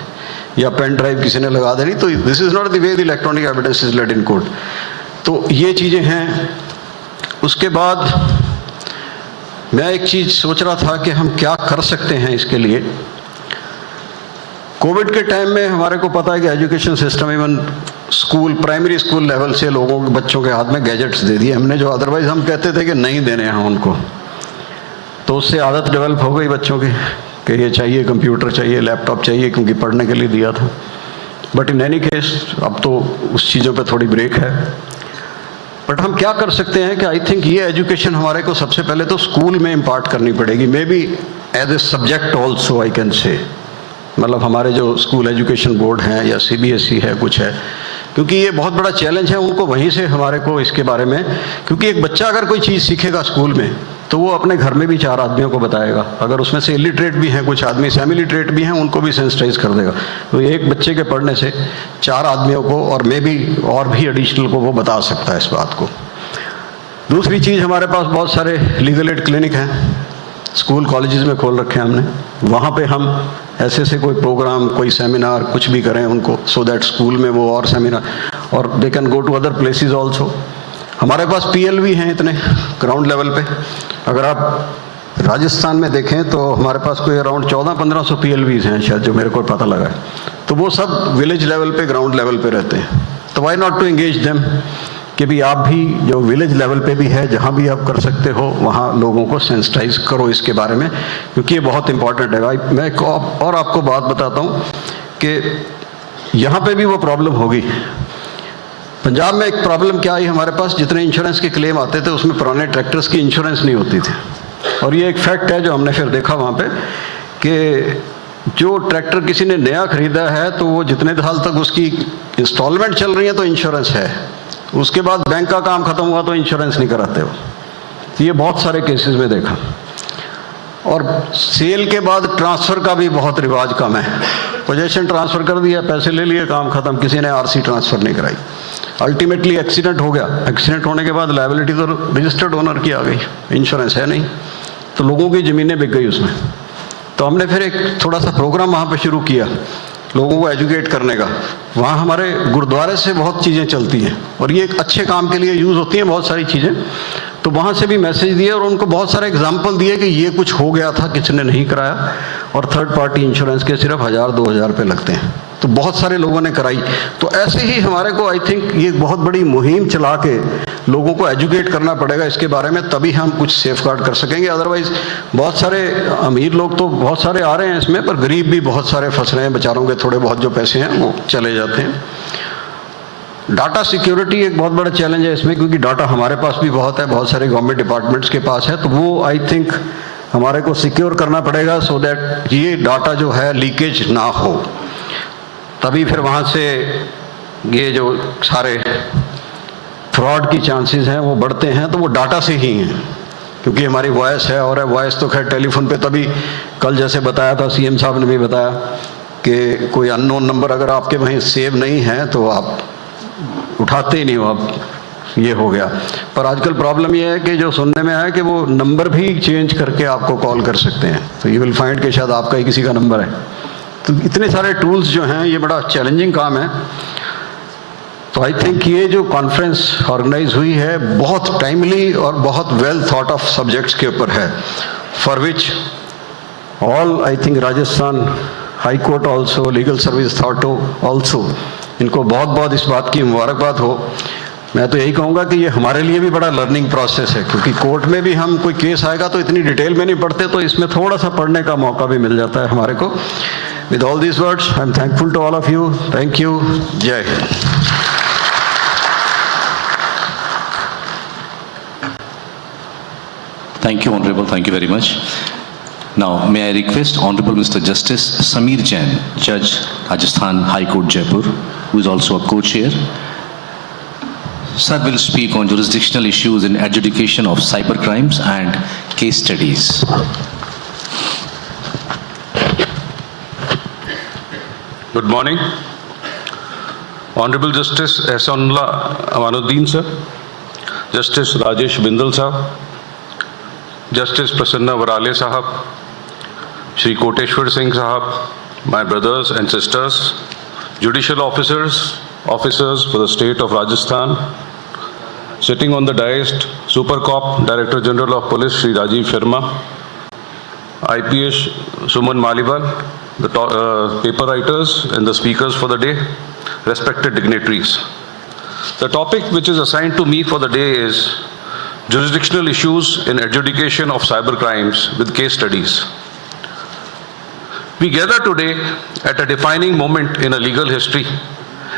या पेन ड्राइव किसी ने लगा देनी। तो this is not the way the electronic evidence is led in court. तो ये चीज़ें हैं। उसके बाद मैं एक चीज़ सोच रहा था कि हम क्या कर सकते हैं इसके लिए। कोविड के टाइम में हमारे को पता है कि education system, even school, primary school level से लोगों के बच्चों के हाथ में गैजेट्स दे दिए हमने, जो अदरवाइज हम कहते थे कि नहीं देने हैं उनको। तो उससे आदत डेवलप हो गई बच्चों की कि ये चाहिए, कंप्यूटर चाहिए, लैपटॉप चाहिए, क्योंकि पढ़ने के लिए दिया था। बट इन एनी केस अब तो उस चीज़ों पे थोड़ी ब्रेक है। बट हम क्या कर सकते हैं कि आई थिंक ये एजुकेशन हमारे को सबसे पहले तो स्कूल में इम्पार्ट करनी पड़ेगी, maybe as a subject also I can say. मतलब हमारे जो स्कूल एजुकेशन बोर्ड हैं या सीबीएसई है, कुछ है, क्योंकि ये बहुत बड़ा चैलेंज है उनको वहीं से हमारे को इसके बारे में। क्योंकि एक बच्चा अगर कोई चीज़ सीखेगा स्कूल में तो वो अपने घर में भी 4 आदमियों को बताएगा। अगर उसमें से इलिटरेट भी हैं कुछ आदमी, सेमी लिटरेट भी हैं, उनको भी सेंसिटाइज कर देगा। तो एक बच्चे के पढ़ने से 4 आदमियों को, और मे बी और भी एडिशनल को, वो बता सकता है इस बात को। दूसरी चीज़, हमारे पास बहुत सारे लीगल एड क्लिनिक हैं, स्कूल कॉलेजेस में खोल रखे हैं हमने। वहाँ पे हम ऐसे कोई प्रोग्राम, कोई सेमिनार, कुछ भी करें उनको, सो दैट स्कूल में वो और सेमिनार, और they can go to other places also. हमारे पास पीएलवी हैं इतने ग्राउंड लेवल पे। अगर आप राजस्थान में देखें तो हमारे पास कोई अराउंड 1400-1500 पीएलवीज हैं शायद, जो मेरे को पता लगा है। तो वो सब विलेज लेवल पे, ग्राउंड लेवल पे रहते हैं। तो why not to engage them, कि भी आप भी जो विलेज लेवल पे भी है, जहाँ भी आप कर सकते हो वहाँ लोगों को सेंसिटाइज करो इसके बारे में, क्योंकि ये बहुत इंपॉर्टेंट है। मैं एक और आपको बात बताता हूँ कि यहाँ पे भी वो प्रॉब्लम होगी। पंजाब में एक प्रॉब्लम क्या आई हमारे पास, जितने इंश्योरेंस के क्लेम आते थे उसमें पुराने ट्रैक्टर्स की इंश्योरेंस नहीं होती थी। और ये एक फैक्ट है जो हमने फिर देखा वहाँ पे, कि जो ट्रैक्टर किसी ने नया खरीदा है तो वो जितने साल तक उसकी इंस्टॉलमेंट चल रही है तो इंश्योरेंस है, उसके बाद बैंक का काम खत्म हुआ तो इंश्योरेंस नहीं कराते हो। तो ये बहुत सारे केसेस में देखा। और सेल के बाद ट्रांसफ़र का भी बहुत रिवाज कम है। पोजेशन ट्रांसफ़र कर दिया, पैसे ले लिए, काम खत्म, किसी ने आरसी ट्रांसफ़र नहीं कराई। अल्टीमेटली एक्सीडेंट हो गया, एक्सीडेंट होने के बाद लायबिलिटी तो रजिस्टर्ड ओनर की आ गई, इंश्योरेंस है नहीं, तो लोगों की ज़मीनें बिक गई उसमें। तो हमने फिर एक थोड़ा सा प्रोग्राम वहाँ पर शुरू किया लोगों को एजुकेट करने का। वहाँ हमारे गुरुद्वारे से बहुत चीज़ें चलती हैं और ये एक अच्छे काम के लिए यूज़ होती हैं बहुत सारी चीज़ें। तो वहाँ से भी मैसेज दिए और उनको बहुत सारे एग्जाम्पल दिए कि ये कुछ हो गया था, किसी ने नहीं कराया, और थर्ड पार्टी इंश्योरेंस के सिर्फ 1000-2000 रुपये लगते हैं। तो बहुत सारे लोगों ने कराई। तो ऐसे ही हमारे को आई थिंक ये बहुत बड़ी मुहिम चला के लोगों को एजुकेट करना पड़ेगा इसके बारे में, तभी हम कुछ सेफ गार्ड कर सकेंगे। अदरवाइज बहुत सारे अमीर लोग तो बहुत सारे आ रहे हैं इसमें, पर गरीब भी बहुत सारे फंस रहे हैं, बेचारों के थोड़े बहुत जो पैसे हैं वो चले जाते हैं। डाटा सिक्योरिटी एक बहुत बड़ा चैलेंज है इसमें, क्योंकि डाटा हमारे पास भी बहुत है, बहुत सारे गवर्नमेंट डिपार्टमेंट्स के पास है। तो वो आई थिंक हमारे को सिक्योर करना पड़ेगा, सो दैट ये डाटा जो है लीकेज ना हो। तभी फिर वहाँ से ये जो सारे फ्रॉड की चांसेस हैं वो बढ़ते हैं, तो वो डाटा से ही हैं, क्योंकि हमारी वॉइस है। और वॉइस तो खैर टेलीफोन पे तभी कल जैसे बताया था, सीएम साहब ने भी बताया कि कोई अननोन नंबर अगर आपके वहीं सेव नहीं है तो आप उठाते ही नहीं हो, आप ये हो गया। पर आजकल प्रॉब्लम ये है कि जो सुनने में आया कि वो नंबर भी चेंज करके आपको कॉल कर सकते हैं, तो यू विल फाइंड कि शायद आपका ही किसी का नंबर है। तो इतने सारे टूल्स जो हैं, ये बड़ा चैलेंजिंग काम है। तो आई थिंक ये जो कॉन्फ्रेंस ऑर्गेनाइज हुई है बहुत टाइमली और बहुत वेल थॉट ऑफ सब्जेक्ट्स के ऊपर है, for which all I think Rajasthan high court also, legal service authority also, इनको बहुत बहुत इस बात की मुबारकबाद हो। मैं तो यही कहूँगा कि ये हमारे लिए भी बड़ा लर्निंग प्रोसेस है, क्योंकि कोर्ट में भी हम कोई केस आएगा तो इतनी डिटेल में नहीं पढ़ते, तो इसमें थोड़ा सा पढ़ने का मौका भी मिल जाता है हमारे को। With all these words I am thankful to all of you. Thank you. Jai Hind. Thank you, Honorable. Thank you very much. Now, may I request Honorable Mr. Justice Sameer Jain, Judge, Rajasthan High Court, Jaipur, who is also a co-chair. Sir will speak on jurisdictional issues in adjudication of cyber crimes and case studies. Good morning. Honorable Justice Ehsanullah Amanuddin sir, Justice Rajesh Bindal sahab, Justice Prasanna Varale sahab, Shri Koteshwar Singh sahab, my brothers and sisters, judicial officers for the state of Rajasthan, sitting on the dais, Super Cop, Director General of Police Shri Rajiv Sharma, IPS Suman Maliwal, the paper writers and the speakers for the day, respected dignitaries. The topic which is assigned to me for the day is jurisdictional issues in adjudication of cyber crimes with case studies. We gather today at a defining moment in a legal history,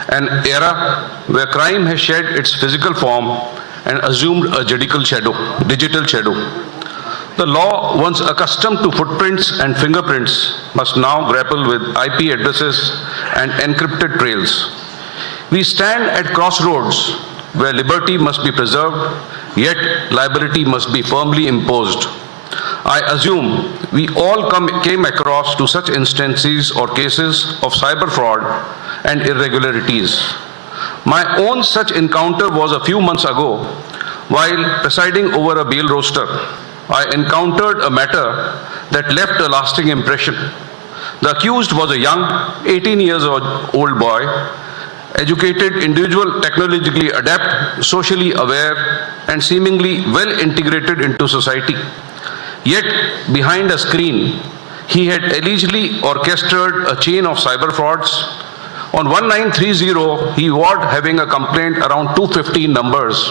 an era where crime has shed its physical form and assumed a digital shadow. The law, once accustomed to footprints and fingerprints, must now grapple with IP addresses and encrypted trails. We stand at crossroads where liberty must be preserved, yet liability must be firmly imposed. I assume we all came across to such instances or cases of cyber fraud and irregularities. My own such encounter was a few months ago while presiding over a bail roster. I encountered a matter that left a lasting impression. The accused was a young, 18 years old boy, educated individual, technologically adept, socially aware, and seemingly well integrated into society. Yet, behind a screen, he had allegedly orchestrated a chain of cyber frauds. On 1930, he vowed having a complaint around 215 numbers,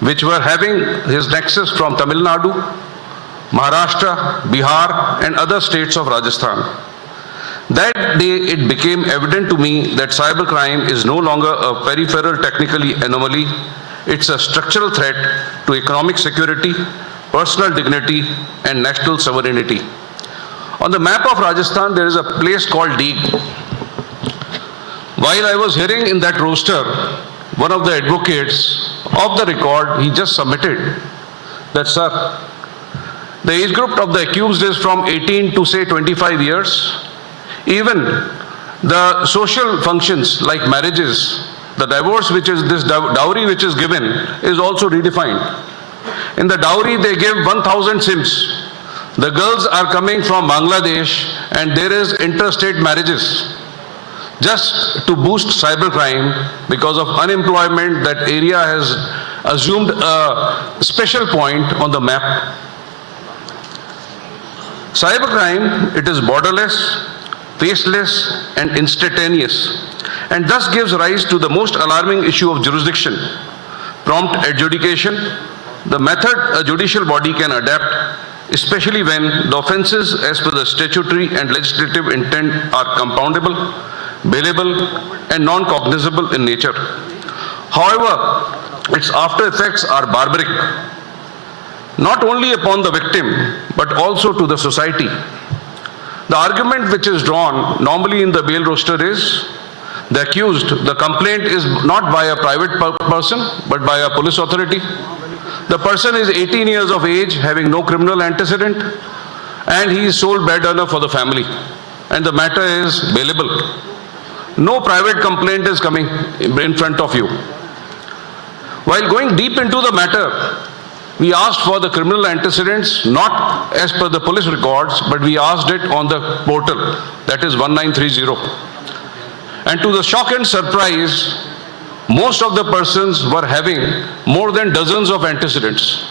which were having his nexus from Tamil Nadu, Maharashtra, Bihar, and other states of Rajasthan. That day, it became evident to me that cybercrime is no longer a peripheral technically anomaly. It's a structural threat to economic security, personal dignity, and national sovereignty. On the map of Rajasthan, there is a place called Deeg. While I was hearing in that roster, one of the advocates of the record, he just submitted that, sir, the age group of the accused is from 18 to say 25 years. Even the social functions like marriages, the divorce, which is this dowry which is given, is also redefined. In the dowry, they give 1,000 SIMs. The girls are coming from Bangladesh and there is interstate marriages. Just to boost cybercrime, because of unemployment, that area has assumed a special point on the map. Cybercrime, it is borderless, faceless, and instantaneous, and thus gives rise to the most alarming issue of jurisdiction, prompt adjudication, the method a judicial body can adapt, especially when the offences as per the statutory and legislative intent are compoundable, bailable, and non-cognizable in nature. However, its after effects are barbaric, not only upon the victim, but also to the society. The argument which is drawn normally in the bail roster is The accused, the complaint is not by a private person, but by a police authority. The person is 18 years of age, having no criminal antecedent, and he is sole bed earner for the family. And the matter is bailable. No private complaint is coming in front of you. While going deep into the matter, we asked for the criminal antecedents, not as per the police records, but we asked it on the portal, that is 1930. And to the shock and surprise, most of the persons were having more than dozens of antecedents.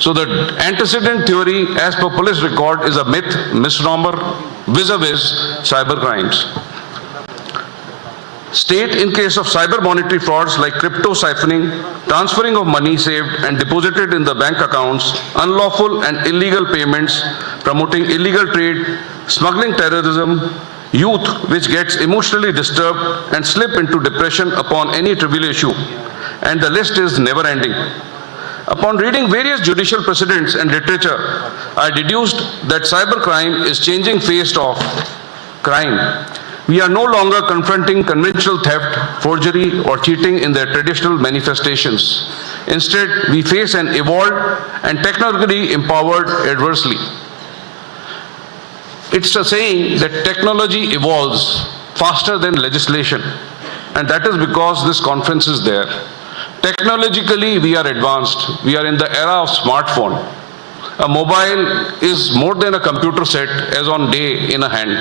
So the antecedent theory, as per police record, is a myth, misnomer, vis-a-vis cyber crimes. State, in case of cyber monetary frauds like crypto siphoning, transferring of money saved and deposited in the bank accounts, unlawful and illegal payments, promoting illegal trade, smuggling terrorism, youth which gets emotionally disturbed and slip into depression upon any trivial issue. And the list is never ending. Upon reading various judicial precedents and literature, I deduced that cybercrime is changing face of crime. We are no longer confronting conventional theft, forgery, or cheating in their traditional manifestations. Instead, we face an evolved and technologically empowered adversary. It's a saying that technology evolves faster than legislation, and that is because this conference is there. Technologically, we are advanced. We are in the era of smartphone. A mobile is more than a computer set as on day in a hand.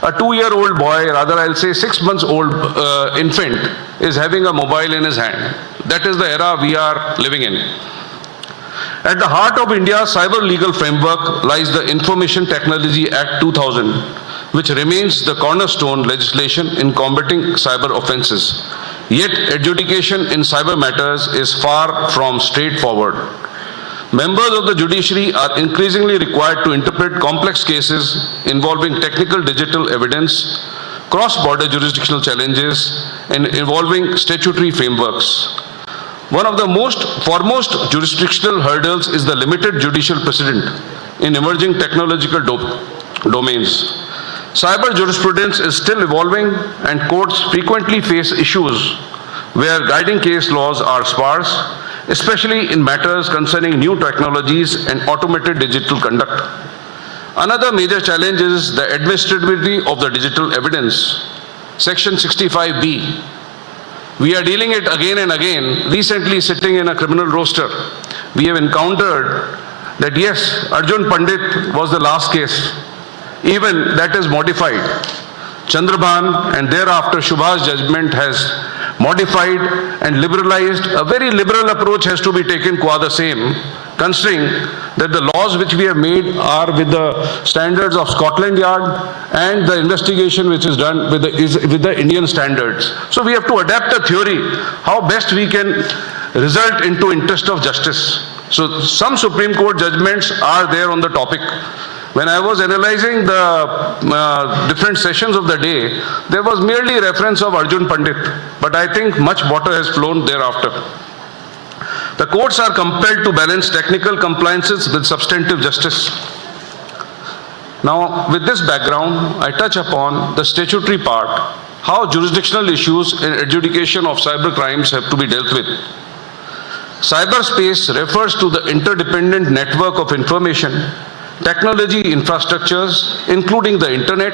A 2-year-old boy, rather I'll say 6 months old infant, is having a mobile in his hand. That is the era we are living in. At the heart of India's cyber legal framework lies the Information Technology Act 2000, which remains the cornerstone legislation in combating cyber offences. Yet adjudication in cyber matters is far from straightforward. Members of the judiciary are increasingly required to interpret complex cases involving technical digital evidence, cross-border jurisdictional challenges, and involving statutory frameworks. One of the foremost jurisdictional hurdles is the limited judicial precedent in emerging technological domains. Cyber jurisprudence is still evolving, and courts frequently face issues where guiding case laws are sparse, especially in matters concerning new technologies and automated digital conduct. Another major challenge is the admissibility of the digital evidence. Section 65B. We are dealing it again and again. Recently, sitting in a criminal roster, we have encountered that yes, Arjun Pandit was the last case. Even that is modified. Chandrabhan and thereafter Shubha's judgment has modified and liberalized. A very liberal approach has to be taken qua the same, considering that the laws which we have made are with the standards of Scotland Yard and the investigation which is done with the Indian standards. So we have to adapt a theory, how best we can result into interest of justice. So some Supreme Court judgments are there on the topic. When I was analyzing the different sessions of the day, there was merely reference of Arjun Pandit, but I think much water has flown thereafter. The courts are compelled to balance technical compliances with substantive justice. Now, with this background, I touch upon the statutory part, how jurisdictional issues in adjudication of cyber crimes have to be dealt with. Cyberspace refers to the interdependent network of information, technology infrastructures, including the internet,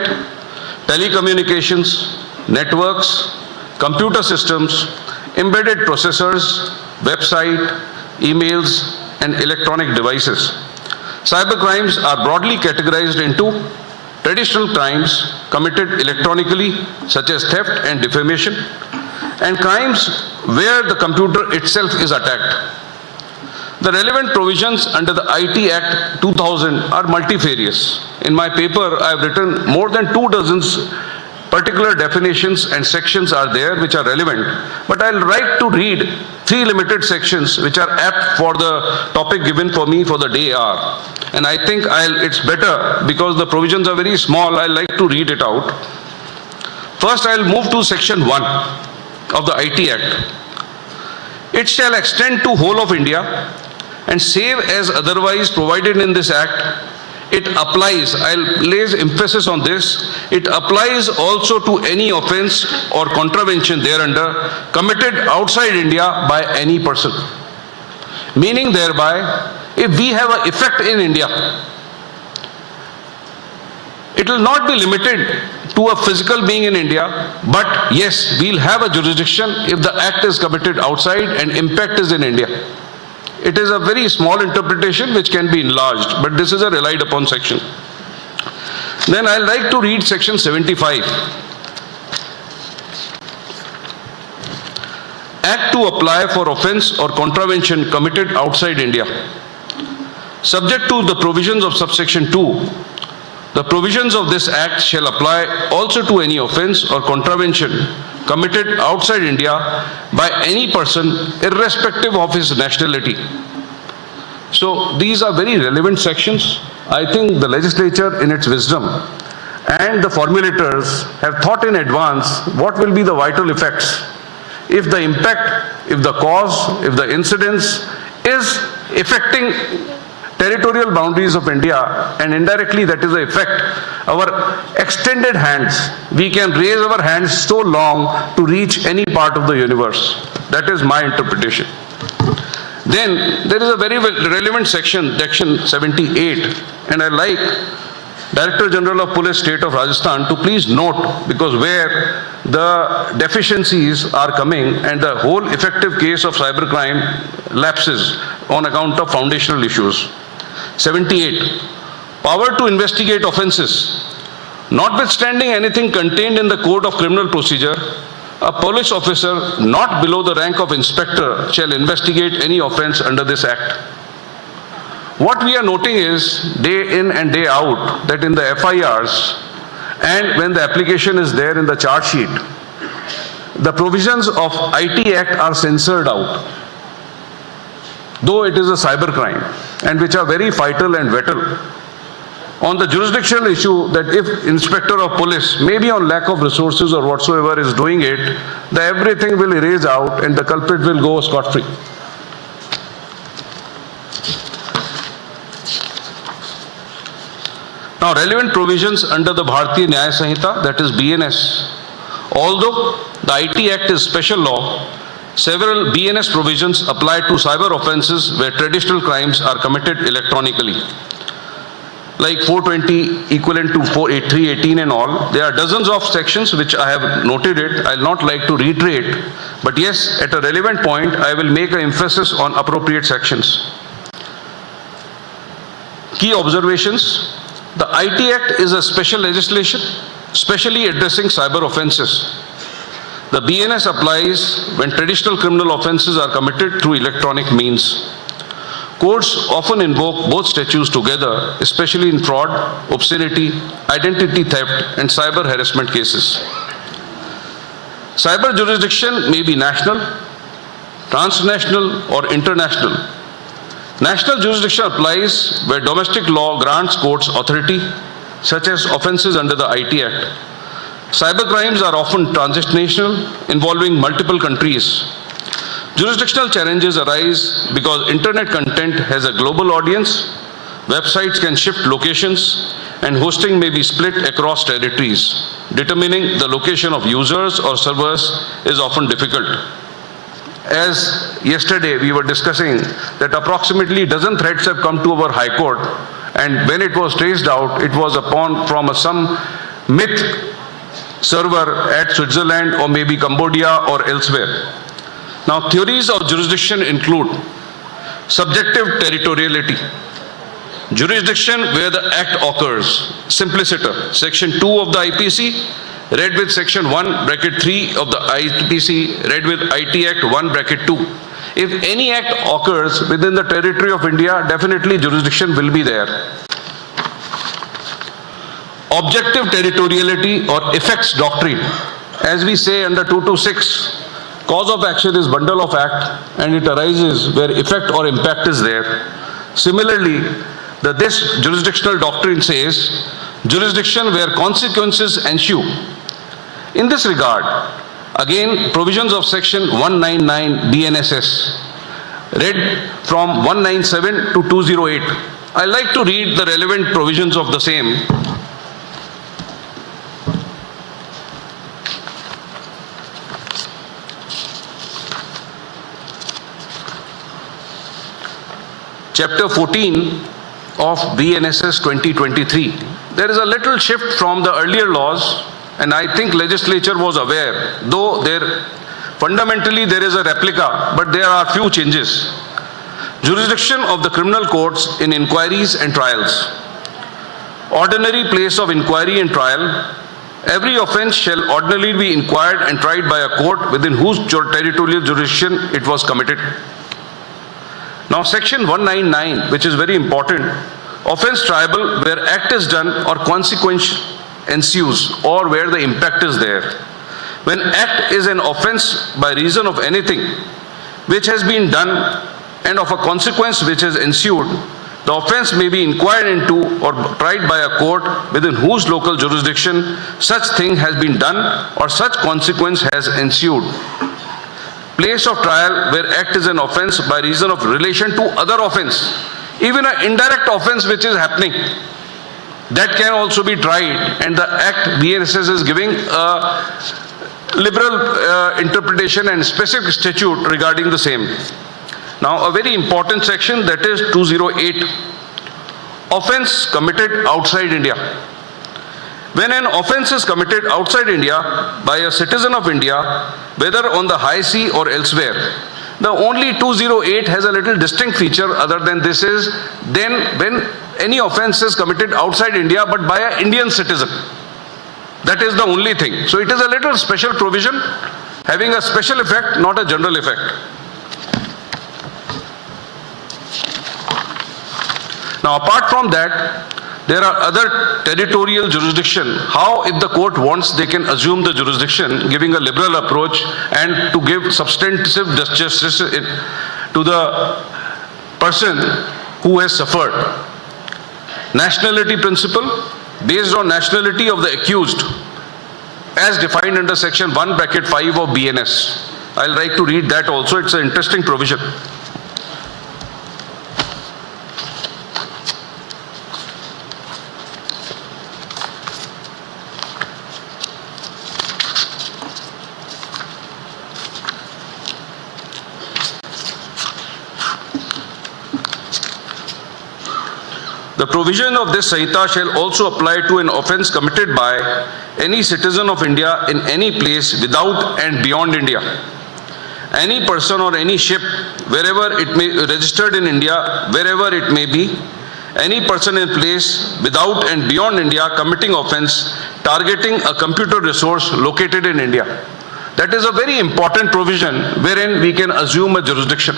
telecommunications, networks, computer systems, embedded processors, website, emails, and electronic devices. Cybercrimes are broadly categorized into traditional crimes committed electronically, such as theft and defamation, and crimes where the computer itself is attacked. The relevant provisions under the IT Act 2000 are multifarious. In my paper, I have written more than 24 particular definitions and sections are there which are relevant, but I'll like to read 3 limited sections which are apt for the topic given for me for the day are. And I think it's better because the provisions are very small, I like to read it out. First, I'll move to section 1 of the IT Act. It shall extend to whole of India and save as otherwise provided in this Act, it applies, I'll place emphasis on this, it applies also to any offense or contravention thereunder committed outside India by any person. Meaning thereby, if we have an effect in India, it will not be limited to a physical being in India, but yes, we'll have a jurisdiction if the act is committed outside and impact is in India. It is a very small interpretation which can be enlarged, but this is a relied upon section. Then I'd like to read section 75. Act to apply for offense or contravention committed outside India. Subject to the provisions of subsection 2, the provisions of this act shall apply also to any offense or contravention committed outside India by any person irrespective of his nationality. So these are very relevant sections. I think the legislature in its wisdom and the formulators have thought in advance what will be the vital effects. If the impact, if the cause, if the incidence is affecting territorial boundaries of India, and indirectly that is the effect, our extended hands, we can raise our hands so long to reach any part of the universe. That is my interpretation. Then there is a very relevant section, section 78, and I like Director General of Police State of Rajasthan to please note, because where the deficiencies are coming and the whole effective case of cybercrime lapses on account of foundational issues. 78. Power to investigate offences. Notwithstanding anything contained in the Code of Criminal Procedure, a police officer not below the rank of inspector shall investigate any offence under this act. What we are noting is day in and day out that in the FIRs and when the application is there in the charge sheet, the provisions of IT Act are censored out, though it is a cyber crime, and which are very vital and vital. On the jurisdictional issue, that if inspector of police, maybe on lack of resources or whatsoever is doing it, everything will erase out and the culprit will go scot-free. Now, relevant provisions under the Bharatiya Nyaya Sanhita, that is BNS. Although the IT Act is special law, several BNS provisions apply to cyber offences where traditional crimes are committed electronically. Like 420 equivalent to 318 and all. There are dozens of sections which I have noted it. I'll not like to reiterate, but yes, at a relevant point, I will make an emphasis on appropriate sections. Key observations. The IT Act is a special legislation, specially addressing cyber offences. The BNS applies when traditional criminal offences are committed through electronic means. Courts often invoke both statutes together, especially in fraud, obscenity, identity theft, and cyber harassment cases. Cyber jurisdiction may be national, transnational, or international. National jurisdiction applies where domestic law grants courts authority, such as offences under the IT Act. Cyber crimes are often transnational, involving multiple countries. Jurisdictional challenges arise because internet content has a global audience, websites can shift locations, and hosting may be split across territories. Determining the location of users or servers is often difficult. As yesterday we were discussing that approximately a dozen threats have come to our High Court, and when it was traced out, it was from some myth server at Switzerland or maybe Cambodia or elsewhere. Now, theories of jurisdiction include subjective territoriality, jurisdiction where the act occurs, simpliciter, section 2 of the IPC, read with section 1 bracket 3 of the IPC, read with IT Act 1 bracket 2. If any act occurs within the territory of India, definitely jurisdiction will be there. Objective territoriality or effects doctrine. As we say under 226, cause of action is bundle of act and it arises where effect or impact is there. Similarly, this jurisdictional doctrine says jurisdiction where consequences ensue. In this regard, again, provisions of section 199 BNSS, read from 197 to 208, I like to read the relevant provisions of the same. Chapter 14 of BNSS 2023. There is a little shift from the earlier laws, and I think legislature was aware, though fundamentally there is a replica, but there are few changes. Jurisdiction of the criminal courts in inquiries and trials. Ordinary place of inquiry and trial. Every offence shall ordinarily be inquired and tried by a court within whose territorial jurisdiction it was committed. Now section 199, which is very important, offence triable where act is done or consequence ensues or where the impact is there. When act is an offence by reason of anything which has been done and of a consequence which has ensued, the offence may be inquired into or tried by a court within whose local jurisdiction such thing has been done or such consequence has ensued. Place of trial where act is an offence by reason of relation to other offence. Even an indirect offence which is happening, that can also be tried, and the act BNSS is giving a liberal interpretation and specific statute regarding the same. Now a very important section, that is 208, offence committed outside India. When an offence is committed outside India by a citizen of India, whether on the high sea or elsewhere, the only 208 has a little distinct feature other than this is, then when any offence is committed outside India but by an Indian citizen. That is the only thing. So it is a little special provision having a special effect, not a general effect. Now apart from that, there are other territorial jurisdiction. How, if the court wants, they can assume the jurisdiction, giving a liberal approach and to give substantive justice to the person who has suffered. Nationality principle, based on nationality of the accused, as defined under section 1(5) of BNS. I'll like to read that also. It's an interesting provision. The provision of this Sanhita shall also apply to an offence committed by any citizen of India in any place without and beyond India. Any person or any ship, wherever it may be registered in India, wherever it may be, any person in place without and beyond India committing offence targeting a computer resource located in India. That is a very important provision wherein we can assume a jurisdiction.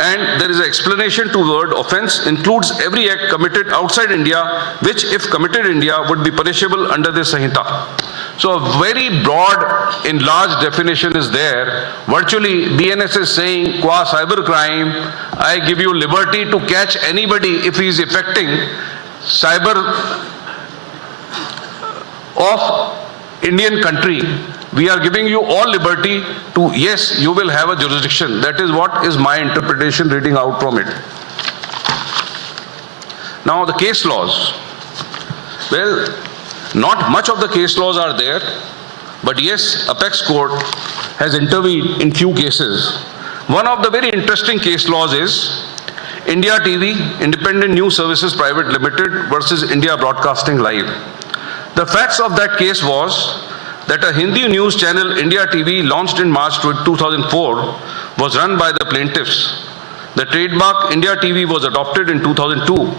And there is an explanation to word offence includes every act committed outside India, which if committed in India would be punishable under this Sanhita. So a very broad, enlarged definition is there. Virtually, BNS is saying, qua cyber crime, I give you liberty to catch anybody if he is affecting cyber of Indian country. We are giving you all liberty to, yes, you will have a jurisdiction. That is what is my interpretation reading out from it. Now the case laws. Well, not much of the case laws are there, but yes, Apex Court has intervened in few cases. One of the very interesting case laws is India TV, Independent News Services Private Limited versus India Broadcasting Live. The facts of that case was that a Hindi news channel, India TV, launched in March 2004, was run by the plaintiffs. The trademark India TV was adopted in 2002.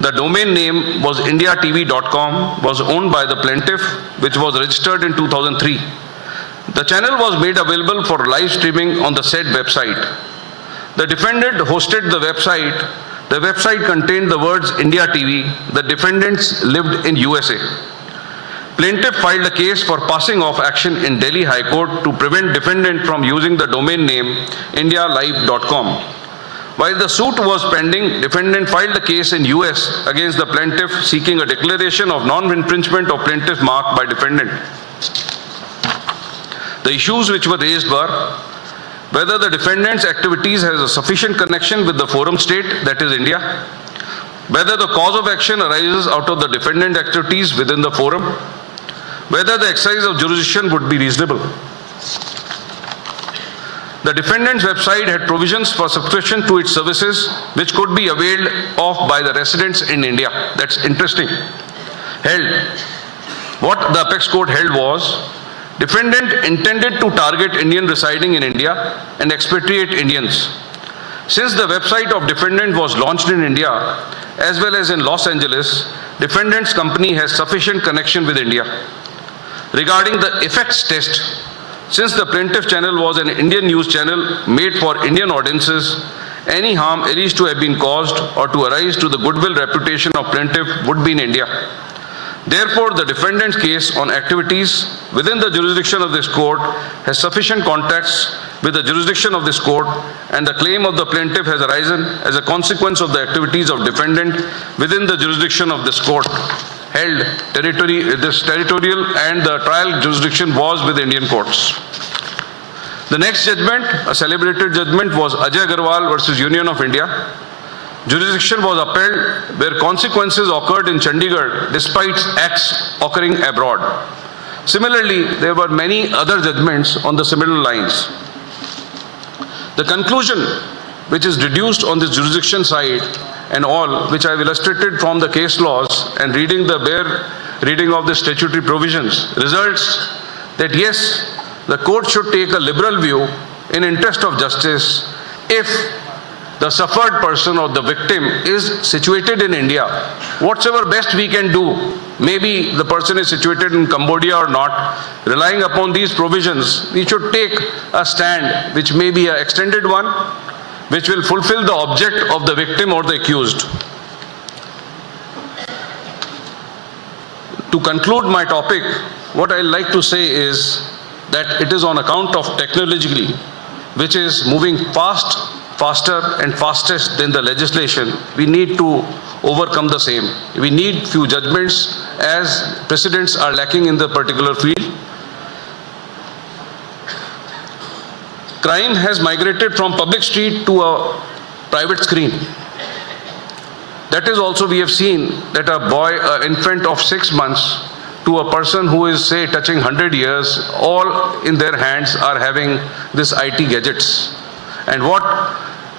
The domain name was indiatv.com, was owned by the plaintiff, which was registered in 2003. The channel was made available for live streaming on the said website. The defendant hosted the website. The website contained the words India TV. The defendants lived in USA. Plaintiff filed a case for passing off action in Delhi High Court to prevent defendant from using the domain name indialive.com. While the suit was pending, defendant filed a case in US against the plaintiff seeking a declaration of non-infringement of plaintiff mark by defendant. The issues which were raised were whether the defendant's activities has a sufficient connection with the forum state, that is India, whether the cause of action arises out of the defendant activities within the forum, whether the exercise of jurisdiction would be reasonable. The defendant's website had provisions for subscription to its services which could be availed of by the residents in India. That's interesting. What the Apex Court held was, defendant intended to target Indian residing in India and expatriate Indians. Since the website of defendant was launched in India as well as in Los Angeles, defendant's company has sufficient connection with India. Regarding the effects test, since the plaintiff channel was an Indian news channel made for Indian audiences, any harm alleged to have been caused or to arise to the goodwill reputation of plaintiff would be in India. Therefore, the defendant's case on activities within the jurisdiction of this court has sufficient contacts with the jurisdiction of this court, and the claim of the plaintiff has arisen as a consequence of the activities of defendant within the jurisdiction of this court. This territorial and the trial jurisdiction was with Indian courts. The next judgment, a celebrated judgment, was Ajay Agarwal versus Union of India. Jurisdiction was upheld where consequences occurred in Chandigarh despite acts occurring abroad. Similarly, there were many other judgments on the similar lines. The conclusion which is deduced on this jurisdiction side and all, which I have illustrated from the case laws and reading the bare reading of the statutory provisions, results that yes, the court should take a liberal view in interest of justice if the suffered person or the victim is situated in India. Whatsoever best we can do, maybe the person is situated in Cambodia or not, relying upon these provisions, we should take a stand which may be an extended one, which will fulfill the object of the victim or the accused. To conclude my topic, what I like to say is that it is on account of technology, which is moving faster and fastest than the legislation, we need to overcome the same. We need few judgments as precedents are lacking in the particular field. Crime has migrated from public street to a private screen. That is also, we have seen that a boy, an infant of 6 months to a person who is say touching 100 years, all in their hands are having this IT gadgets. And what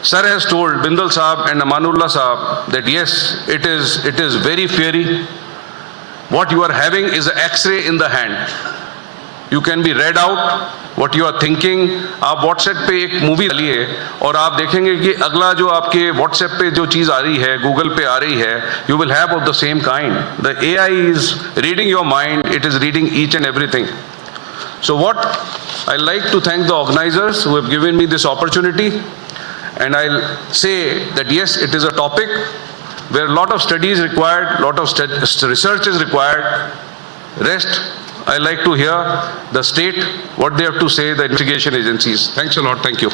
Sir has told, Bindal Saab and Amanullah Saab, that yes, it is very fiery. What you are having is an X-ray in the hand. You can be read out what you are thinking. आप WhatsApp पे एक मूवी डालिए और आप देखेंगे कि अगला जो आपके WhatsApp पे जो चीज़ आ रही है, Google पे आ रही है, you will have of the same kind. The AI is reading your mind, it is reading each and everything. So what I like to thank the organizers who have given me this opportunity, and I'll say that yes, it is a topic where a lot of study is required, a lot of research is required. Rest, I like to hear the state, what they have to say, the investigation agencies. Thanks a lot. Thank you.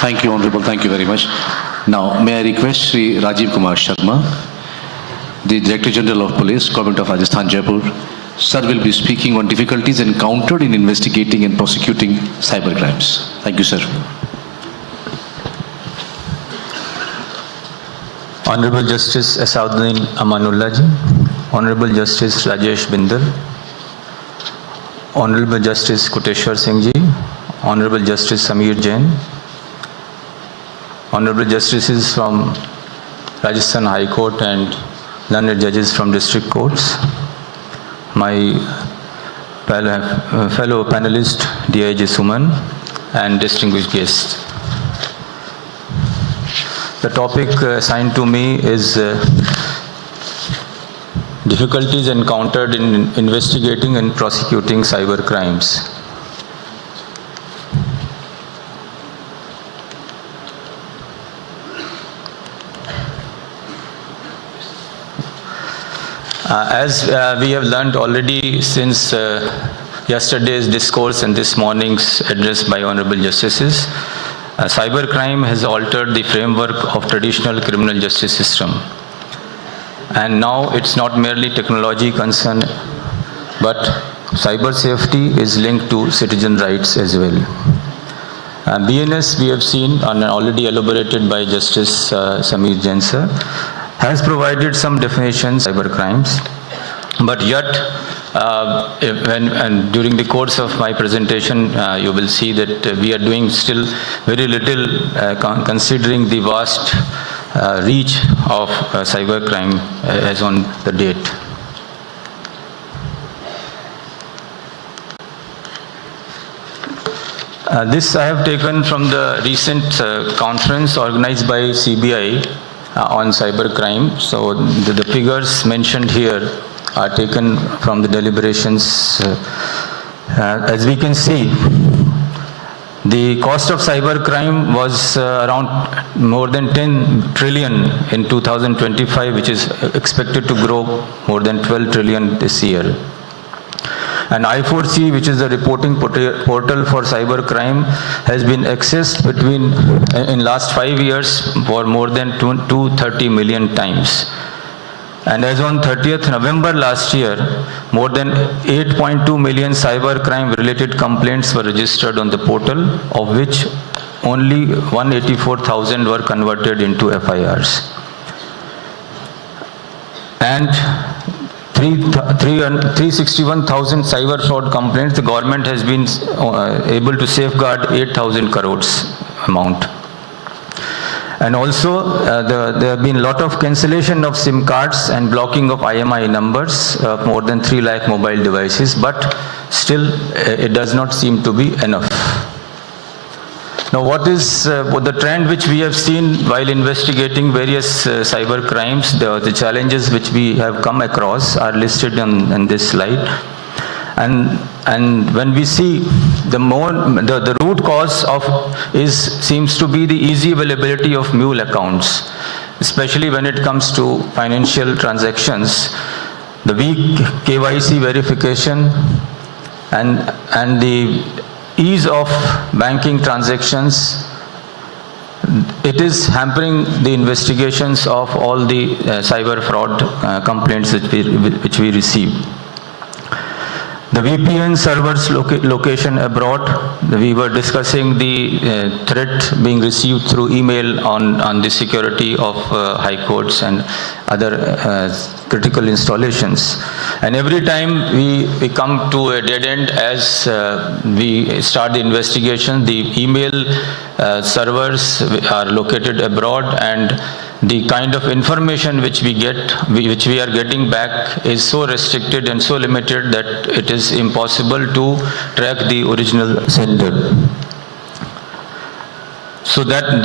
Thank you, Honorable. Thank you very much. Now, may I request Sri Rajiv Kumar Sharma, the Director General of Police, Government of Rajasthan, Jaipur. Sir will be speaking on difficulties encountered in investigating and prosecuting cyber crimes. Thank you, sir. Honorable Justice Asauddin Amanullah ji, Honorable Justice Rajesh Bindal, Honorable Justice Kuteshwar Singh ji, Honorable Justice Samir Jain, Honorable Justices from Rajasthan High Court and learned judges from district courts, my fellow panelist D.I.J. Suman and distinguished guests. The topic assigned to me is difficulties encountered in investigating and prosecuting cyber crimes. As we have learned already since yesterday's discourse and this morning's address by Honorable Justices, cybercrime has altered the framework of traditional criminal justice system. And now it's not merely technology concern, but cyber safety is linked to citizen rights as well. BNS, we have seen, and already elaborated by Justice Sameer Jain sir, has provided some definitions of cyber crimes, but yet and during the course of my presentation, you will see that we are doing still very little considering the vast reach of cyber crime as on the date. This I have taken from the recent conference organized by CBI on cyber crime. So the figures mentioned here are taken from the deliberations. As we can see, the cost of cyber crime was around more than 10 trillion in 2025, which is expected to grow more than 12 trillion this year. And I4C, which is the reporting portal for cyber crime, has been accessed in last 5 years for more than 230 million times. And as on 30th November last year, more than 8.2 million cyber crime related complaints were registered on the portal, of which only 184,000 were converted into FIRs. And 361,000 cyber fraud complaints, the government has been able to safeguard 8,000 crores amount. And also, there have been a lot of cancellation of SIM cards and blocking of IMI numbers, more than 3 lakh mobile devices, but still it does not seem to be enough. Now, what is the trend which we have seen while investigating various cyber crimes? The challenges which we have come across are listed in this slide. And when we see the root cause seems to be the easy availability of mule accounts, especially when it comes to financial transactions, the weak KYC verification and the ease of banking transactions, it is hampering the investigations of all the cyber fraud complaints which we receive. The VPN servers location abroad, we were discussing the threat being received through email on the security of high courts and other critical installations. And every time we come to a dead end as we start the investigation, the email servers are located abroad, and the kind of information which we are getting back is so restricted and so limited that it is impossible to track the original sender. So that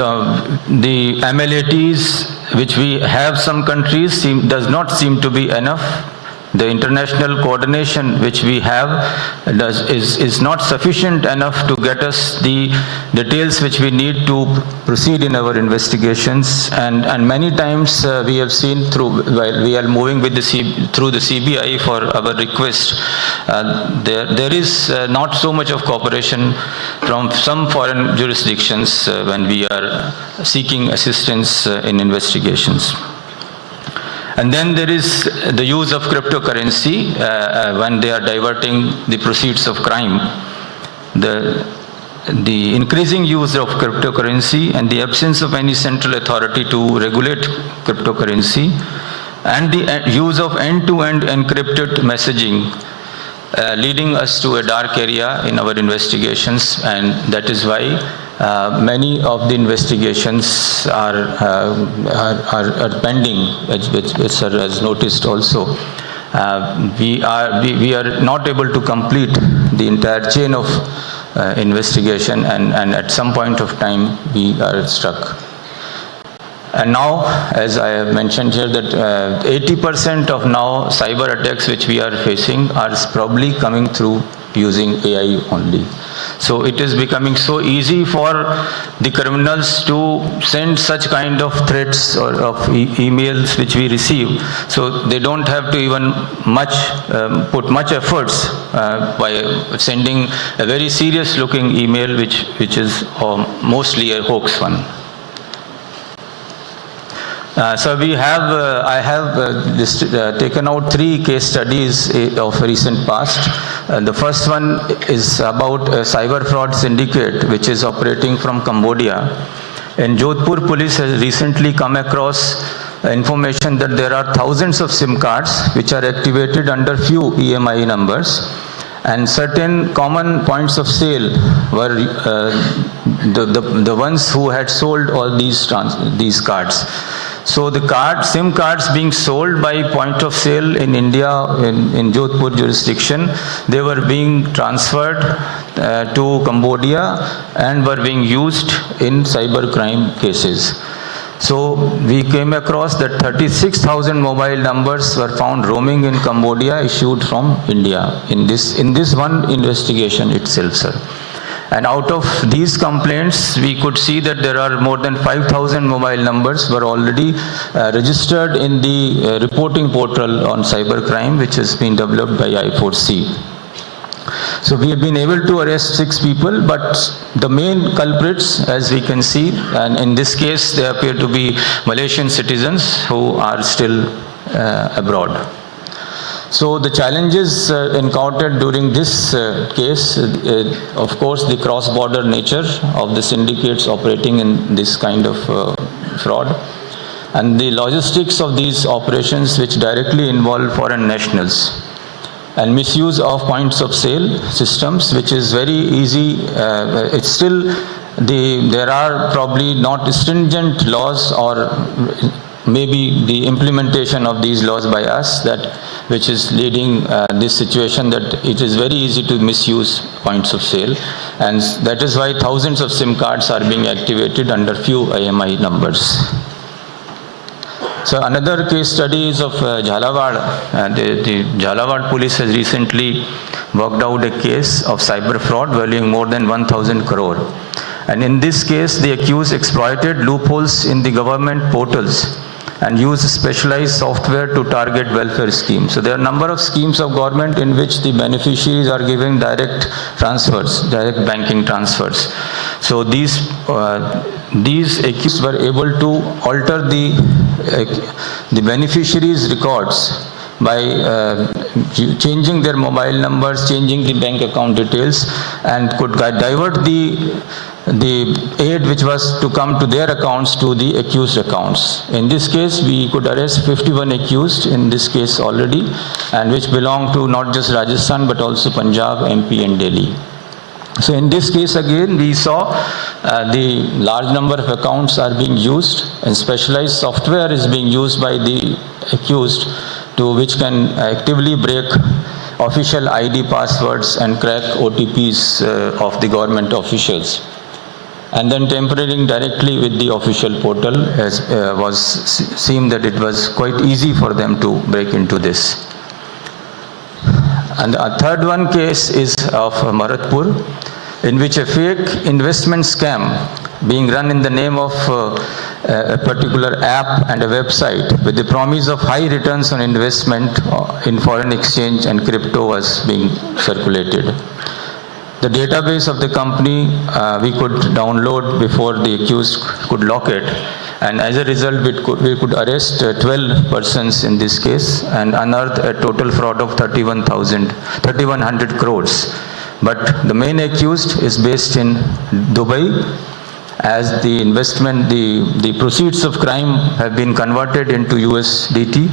the MLATs which we have some countries does not seem to be enough. The international coordination which we have is not sufficient enough to get us the details which we need to proceed in our investigations. And many times we have seen while we are moving with through the CBI for our request, there is not so much of cooperation from some foreign jurisdictions when we are seeking assistance in investigations. And then there is the use of cryptocurrency when they are diverting the proceeds of crime. The increasing use of cryptocurrency and the absence of any central authority to regulate cryptocurrency and the use of end-to-end encrypted messaging leading us to a dark area in our investigations, and that is why many of the investigations are pending, which sir has noticed also. We are not able to complete the entire chain of investigation, and at some point of time we are stuck. And now, as I have mentioned here, that 80% of now cyber attacks which we are facing are probably coming through using AI only. So it is becoming so easy for the criminals to send such kind of threats or of emails which we receive. So they don't have to even put much efforts by sending a very serious looking email which is mostly a hoax one. So I have taken out 3 case studies of recent past. The first one is about a cyber fraud syndicate which is operating from Cambodia. In Jaipur, police has recently come across information that there are thousands of SIM cards which are activated under few EMI numbers, and certain common points of sale were the ones who had sold all these cards. So the SIM cards being sold by point of sale in India, in Jaipur jurisdiction, they were being transferred to Cambodia and were being used in cybercrime cases. So we came across that 36,000 mobile numbers were found roaming in Cambodia issued from India in this one investigation itself, sir. And out of these complaints, we could see that there are more than 5,000 mobile numbers were already registered in the reporting portal on cybercrime, which has been developed by I4C. So we have been able to arrest 6 people, but the main culprits, as we can see, and in this case, they appear to be Malaysian citizens who are still abroad. So the challenges encountered during this case, of course, the cross-border nature of the syndicates operating in this kind of fraud, and the logistics of these operations which directly involve foreign nationals, and misuse of points of sale systems, which is very easy. It's still, there are probably not stringent laws, or maybe the implementation of these laws by us, which is leading this situation that it is very easy to misuse points of sale, and that is why thousands of SIM cards are being activated under few IMI numbers. So another case study is of Jhalawad. The Jhalawad police has recently worked out a case of cyber fraud valuing more than 1,000 crore. And in this case, the accused exploited loopholes in the government portals and used specialized software to target welfare schemes. So there are a number of schemes of government in which the beneficiaries are giving direct transfers, direct banking transfers. So these accused were able to alter the beneficiaries' records by changing their mobile numbers, changing the bank account details, and could divert the aid which was to come to their accounts to the accused accounts. In this case, we could arrest 51 accused in this case already, and which belong to not just Rajasthan but also Punjab, MP and Delhi. So in this case again, we saw the large number of accounts are being used, and specialized software is being used by the accused which can actively break official ID passwords and crack OTPs of the government officials, and then tampering directly with the official portal, as seemed that it was quite easy for them to break into this. And a third one case is of Maratpur, in which a fake investment scam being run in the name of a particular app and a website with the promise of high returns on investment in foreign exchange and crypto was being circulated. The database of the company we could download before the accused could lock it, and as a result we could arrest 12 persons in this case and unearth a total fraud of 3,100 crores. But the main accused is based in Dubai, as the investment, the proceeds of crime have been converted into USDT,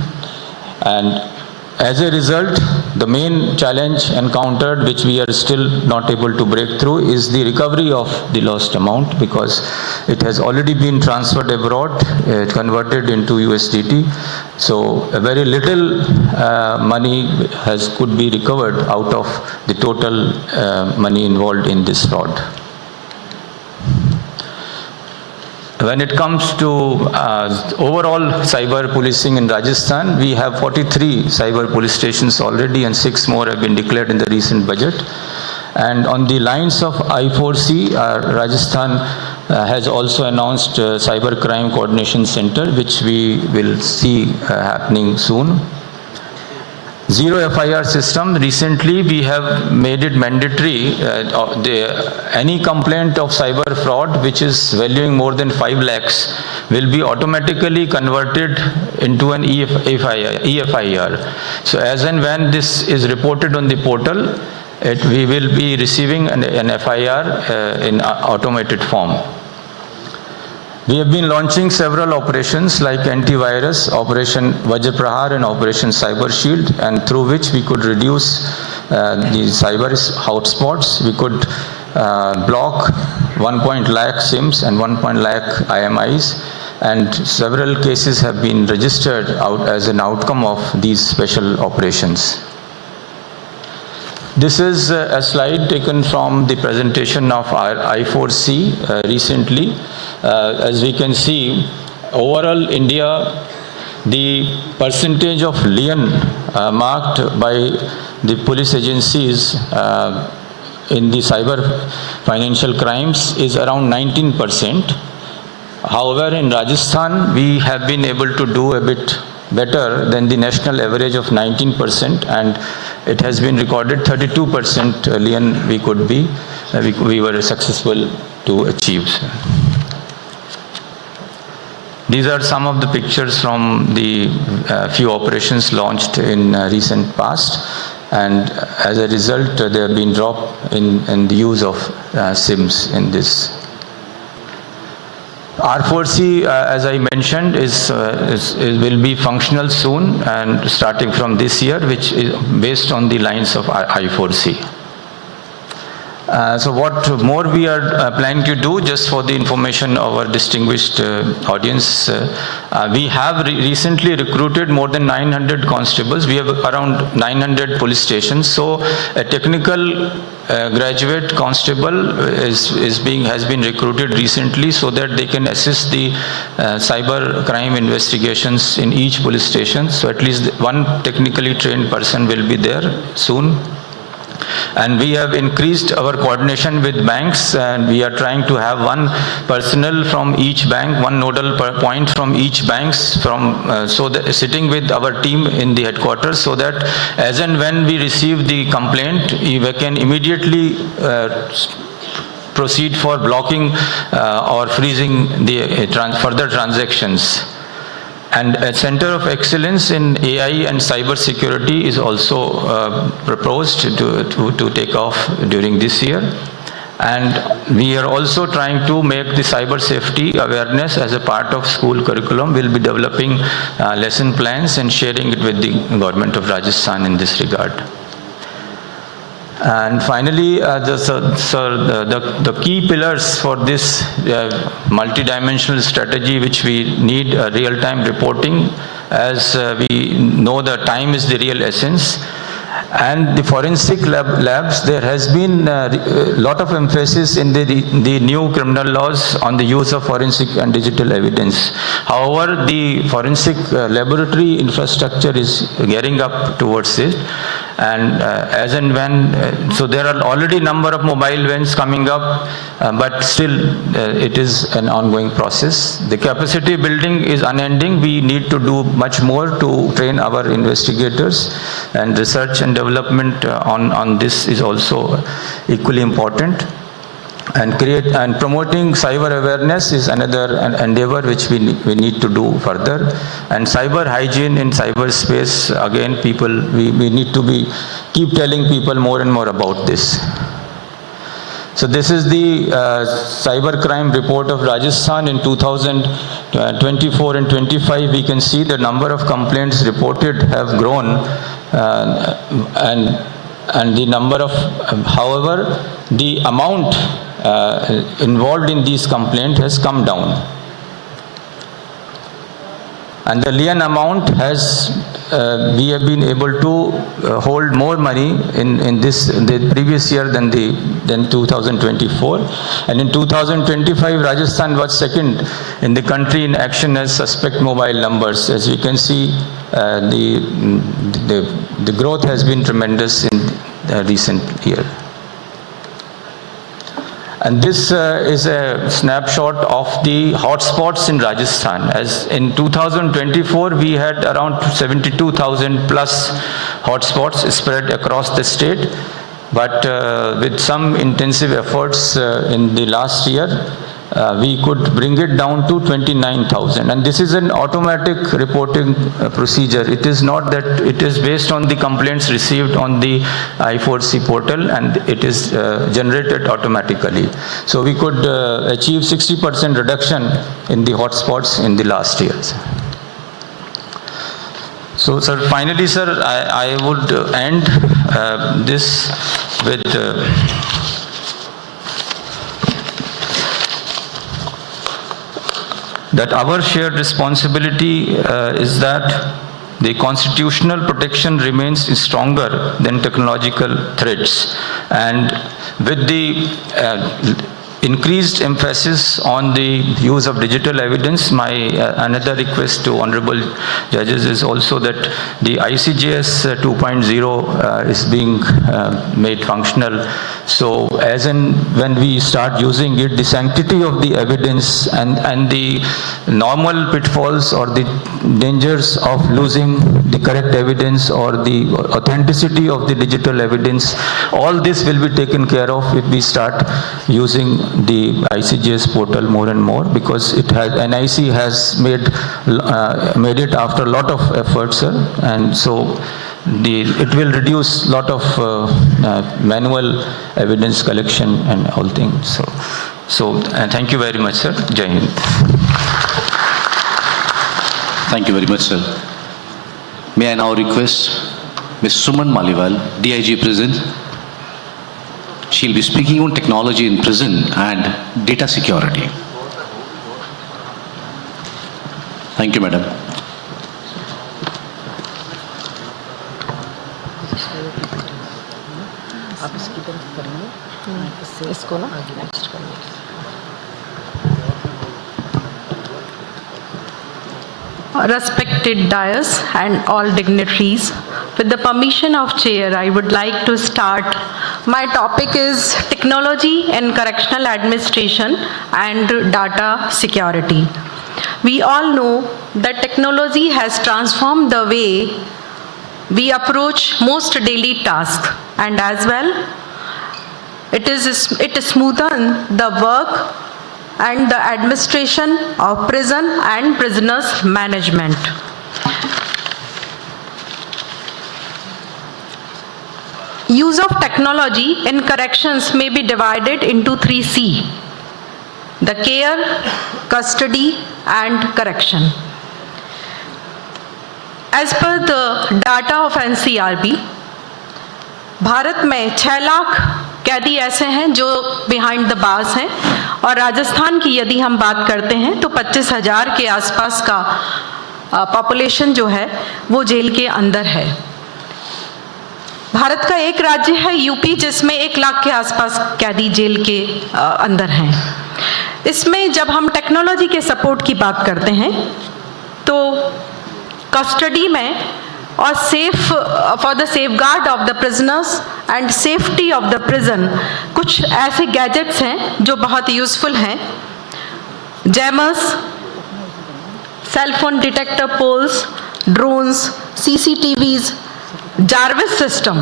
and as a result, the main challenge encountered, which we are still not able to break through, is the recovery of the lost amount, because it has already been transferred abroad, converted into USDT. So a very little money could be recovered out of the total money involved in this fraud. When it comes to overall cyber policing in Rajasthan, we have 43 cyber police stations already, and 6 more have been declared in the recent budget. And on the lines of I4C, Rajasthan has also announced Cyber Crime Coordination Center, which we will see happening soon. Zero FIR system. Recently, we have made it mandatory. Any complaint of cyber fraud, which is valuing more than 5 lakhs, will be automatically converted into an EFIR. So as and when this is reported on the portal, we will be receiving an FIR in automated form. We have been launching several operations like antivirus, Operation Vajraprahar and Operation Cyber Shield, and through which we could reduce the cyber hotspots. We could block 1 lakh SIMs and 1 lakh IMIs, and several cases have been registered out as an outcome of these special operations. This is a slide taken from the presentation of our I4C recently. As we can see, overall India, the percentage of lien marked by the police agencies in the cyber financial crimes is around 19%. However, in Rajasthan, we have been able to do a bit better than the national average of 19%, and it has been recorded 32% lien we were successful to achieve. These are some of the pictures from the few operations launched in recent past, and as a result, there have been drop in the use of SIMs in this. R4C, as I mentioned, will be functional soon, and starting from this year, which is based on the lines of I4C. So what more we are planning to do, just for the information of our distinguished audience, we have recently recruited more than 900 constables. We have around 900 police stations. So a technical graduate constable has been recruited recently so that they can assist the cyber crime investigations in each police station. So at least one technically trained person will be there soon. And we have increased our coordination with banks, and we are trying to have one personnel from each bank, one nodal point from each banks, so that sitting with our team in the headquarters, so that as and when we receive the complaint, we can immediately proceed for blocking or freezing the further transactions. And a center of excellence in AI and cyber security is also proposed to take off during this year. And we are also trying to make the cyber safety awareness as a part of school curriculum. We'll be developing lesson plans and sharing it with the government of Rajasthan in this regard. And finally, the key pillars for this multidimensional strategy, which we need real-time reporting, as we know the time is the real essence. And the forensic labs, there has been a lot of emphasis in the new criminal laws on the use of forensic and digital evidence. However, the forensic laboratory infrastructure is gearing up towards it. And as and when, so there are already number of mobile vans coming up, but still it is an ongoing process. The capacity building is unending. We need to do much more to train our investigators, and research and development on this is also equally important. And promoting cyber awareness is another endeavor which we need to do further. And cyber hygiene in cyberspace, again, we need to keep telling people more and more about this. So this is the cybercrime report of Rajasthan in 2024 and 25. We can see the number of complaints reported have grown, and the number of, however, the amount involved in these complaints has come down. And the lien amount we have been able to hold more money in the previous year than 2024. And in 2025, Rajasthan was second in the country in action as suspect mobile numbers. As you can see, the growth has been tremendous in the recent year. And this is a snapshot of the hotspots in Rajasthan. As in 2024, we had around 72,000 plus hotspots spread across the state. But with some intensive efforts in the last year, we could bring it down to 29,000. And this is an automatic reporting procedure. It is not that it is based on the complaints received on the I4C portal, and it is generated automatically. So we could achieve 60% reduction in the hotspots in the last years. So, sir, finally, sir, I would end this with that our shared responsibility is that the constitutional protection remains stronger than technological threats. And with the increased emphasis on the use of digital evidence, my another request to honorable judges is also that the ICJS 2.0 is being made functional. So as and when we start using it, the sanctity of the evidence and the normal pitfalls or the dangers of losing the correct evidence or the authenticity of the digital evidence, all this will be taken care of if we start using the ICJS portal more and more, because it has, NIC has made it after a lot of efforts, sir, and so it will reduce lot of manual evidence collection and all things. So thank you very much, sir. Jai Hind. Thank you very much, sir. May I now request Ms. Suman Maliwal, DIG Prison. She'll be speaking on technology in prison and data security. Thank you, madam. Respected dais and all dignitaries, with the permission of chair, I would like to start. My topic is technology in correctional administration and data security. We all know that technology has transformed the way we approach most daily tasks, and as well, it smoothened the work and the administration of prison and prisoners management. Use of technology in corrections may be divided into 3 C: the care, custody, and correction. As per the data of NCRB, Bharat में 6 लाख कैदी ऐसे हैं जो behind the bars हैं, और राजस्थान की यदि हम बात करते हैं तो 25,000 के आसपास का पॉपुलेशन जो है वो जेल के अंदर है। भारत का एक राज्य है यूपी, जिसमें 1 लाख के आसपास कैदी जेल के अंदर हैं। इसमें जब हम टेक्नोलॉजी के सपोर्ट की बात करते हैं तो कस्टडी में और for the safeguard of the prisoners and safety of the prison कुछ ऐसे गैजेट्स हैं जो बहुत यूजफुल हैं। Jammers, cellphone detector poles, drones, CCTVs, Jarvis system.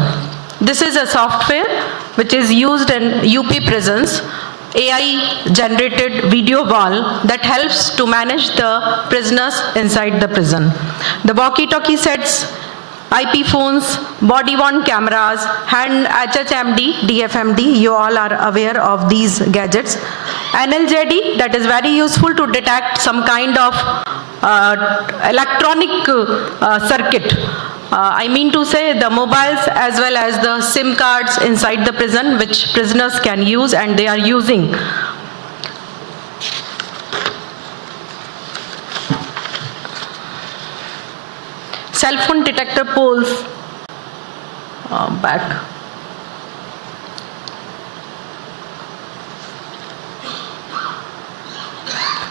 This is a software which is used in UP prisons, AI generated video wall that helps to manage the prisoners inside the prison. The walkie-talkie sets, IP phones, body-worn cameras, hand HHMD, DFMD, you all are aware of these gadgets. NLJD, that is very useful to detect some kind of electronic circuit. I mean to say the mobiles as well as the SIM cards inside the prison which prisoners can use and they are using. Cell phone detector poles, back.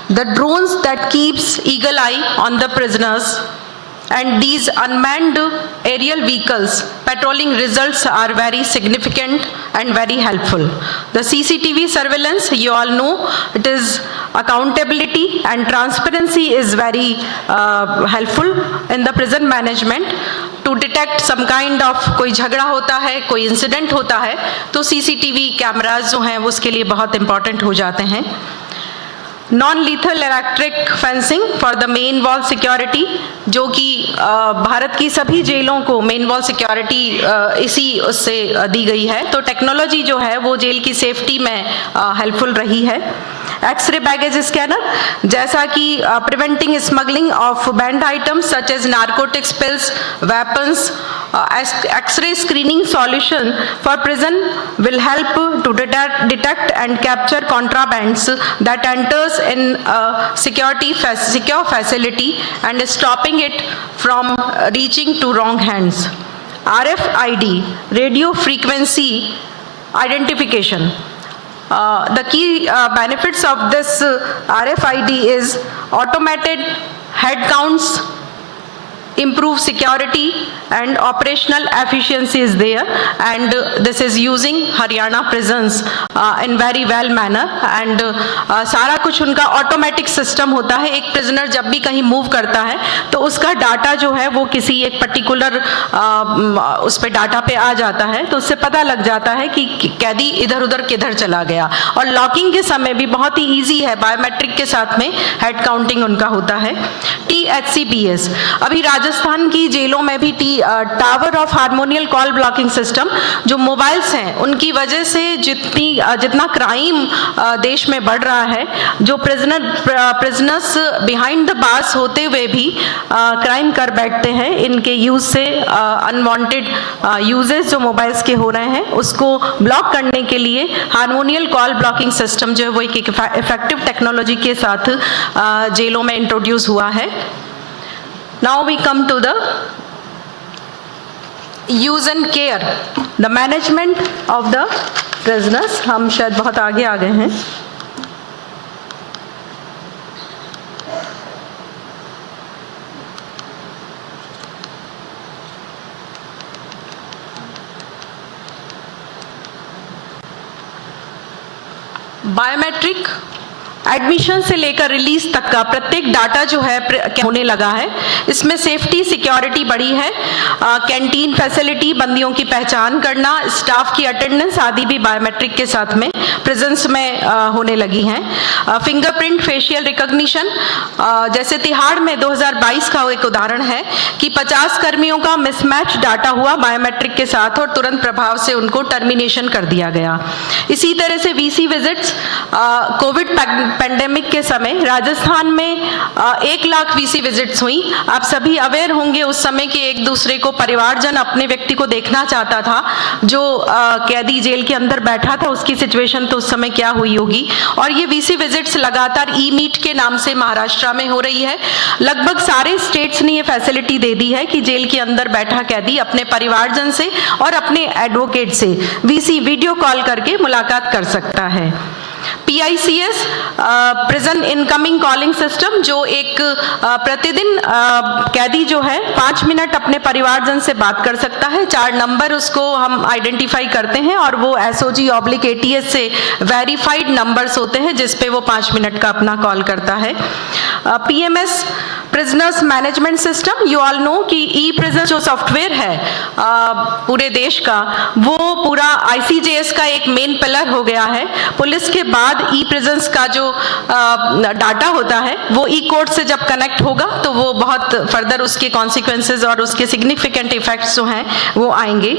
The drones that keeps eagle eye on the prisoners, and these unmanned aerial vehicles patrolling results are very significant and very helpful. The CCTV surveillance, you all know, it is accountability and transparency is very helpful in the prison management. To detect some kind of कोई झगड़ा होता है, कोई इंसिडेंट होता है, तो CCTV cameras जो हैं उसके लिए बहुत इम्पॉर्टेंट हो जाते हैं. Non lethal electric fencing for the main wall security, जो कि भारत की सभी जेलों को मेन वॉल सिक्योरिटी इसी उससे दी गई है। तो टेक्नोलॉजी जो है वो जेल की सेफ्टी में हेल्पफुल रही है। एक्सरे बैगेज स्कैनर, जैसा कि preventing smuggling of banned items such as narcotics, pills, weapons, X-ray screening solution for prison will help to detect and capture contrabands that enters in a secure facility and stopping it from reaching to wrong hands. RFID, radio frequency identification. The key benefits of this RFID is automated head counts, improve security and operational efficiency is there, and this is using Haryana prisons in very well manner, and सारा कुछ उनका automatic system होता है। एक प्रिजनर जब भी कहीं मूव करता है तो उसका डाटा जो है वो किसी एक पर्टिकुलर उस पे डाटा पे आ जाता है, तो उससे पता लग जाता है कि कैदी इधर उधर किधर चला गया। और लॉकिंग के समय भी बहुत ही ईजी है, बायोमेट्रिक के साथ में हेड काउंटिंग उनका होता है। THCPS, अभी राजस्थान की जेलों में भी tower of harmonious call blocking system, जो मोबाइल्स हैं उनकी वजह से जितना क्राइम देश में बढ़ रहा है, जो प्रिजनर्स बिहाइंड द बार्स होते हुए भी क्राइम कर बैठते हैं, इनके यूज से अनवांटेड यूजेस जो मोबाइल्स के हो रहे हैं उसको ब्लॉक करने के लिए हार्मोनियल कॉल ब्लॉकिंग सिस्टम जो है वो एक इफेक्टिव टेक्नोलॉजी के साथ जेलों में इंट्रोड्यूस हुआ है। Now we come to the use and care, the management of the prisoners. हम शायद बहुत आगे आ गए हैं। बायोमेट्रिक एडमिशन से लेकर रिलीज तक का प्रत्येक डाटा जो है होने लगा है। इसमें सेफ्टी सिक्योरिटी बढ़ी है। कैंटीन फैसिलिटी, बंदियों की पहचान करना, स्टाफ की अटेंडेंस आदि भी बायोमेट्रिक के साथ में प्रिजन्स में होने लगी हैं। फिंगरप्रिंट, फेशियल रिकॉग्निशन, जैसे तिहाड़ में 2022 का एक उदाहरण है कि 50 कर्मियों का मिसमैच डाटा हुआ बायोमेट्रिक के साथ और तुरंत प्रभाव से उनको टर्मिनेशन कर दिया गया। इसी तरह से VC विजिट्स, कोविड पेंडेमिक के समय राजस्थान में 1 लाख VC विजिट्स हुई। आप सभी अवेयर होंगे उस समय कि एक दूसरे को परिवारजन अपने व्यक्ति को देखना चाहता था, जो कैदी जेल के अंदर बैठा था, उसकी सिचुएशन तो उस समय क्या हुई होगी। और ये VC विजिट्स लगातार ई-मीट के नाम से महाराष्ट्र में हो रही है। लगभग सारे स्टेट्स ने ये फैसिलिटी दे दी है कि जेल के अंदर बैठा कैदी अपने परिवारजन से और अपने एडवोकेट से VC वीडियो कॉल करके मुलाकात कर सकता है। PICS, prison incoming calling system, जो एक प्रतिदिन कैदी जो है 5 मिनट अपने परिवारजन से बात कर सकता है। 4 नंबर उसको हम आइडेंटिफाई करते हैं और वो SOG/ATS से वेरीफाइड नंबर्स होते हैं जिस पे वो 5 मिनट का अपना कॉल करता है। PMS, prisoners management system, you all know कि ई-प्रिजन जो सॉफ्टवेयर है पूरे देश का, वो पूरा ICJS का एक मेन पिलर हो गया है। पुलिस के बाद ई-प्रिजन्स का जो डाटा होता है वो ई-कोर्ट से जब कनेक्ट होगा तो वो बहुत फर्दर उसके कॉन्सिक्वेंसेज और उसके सिग्निफिकेंट इफेक्ट्स जो हैं वो आएंगे।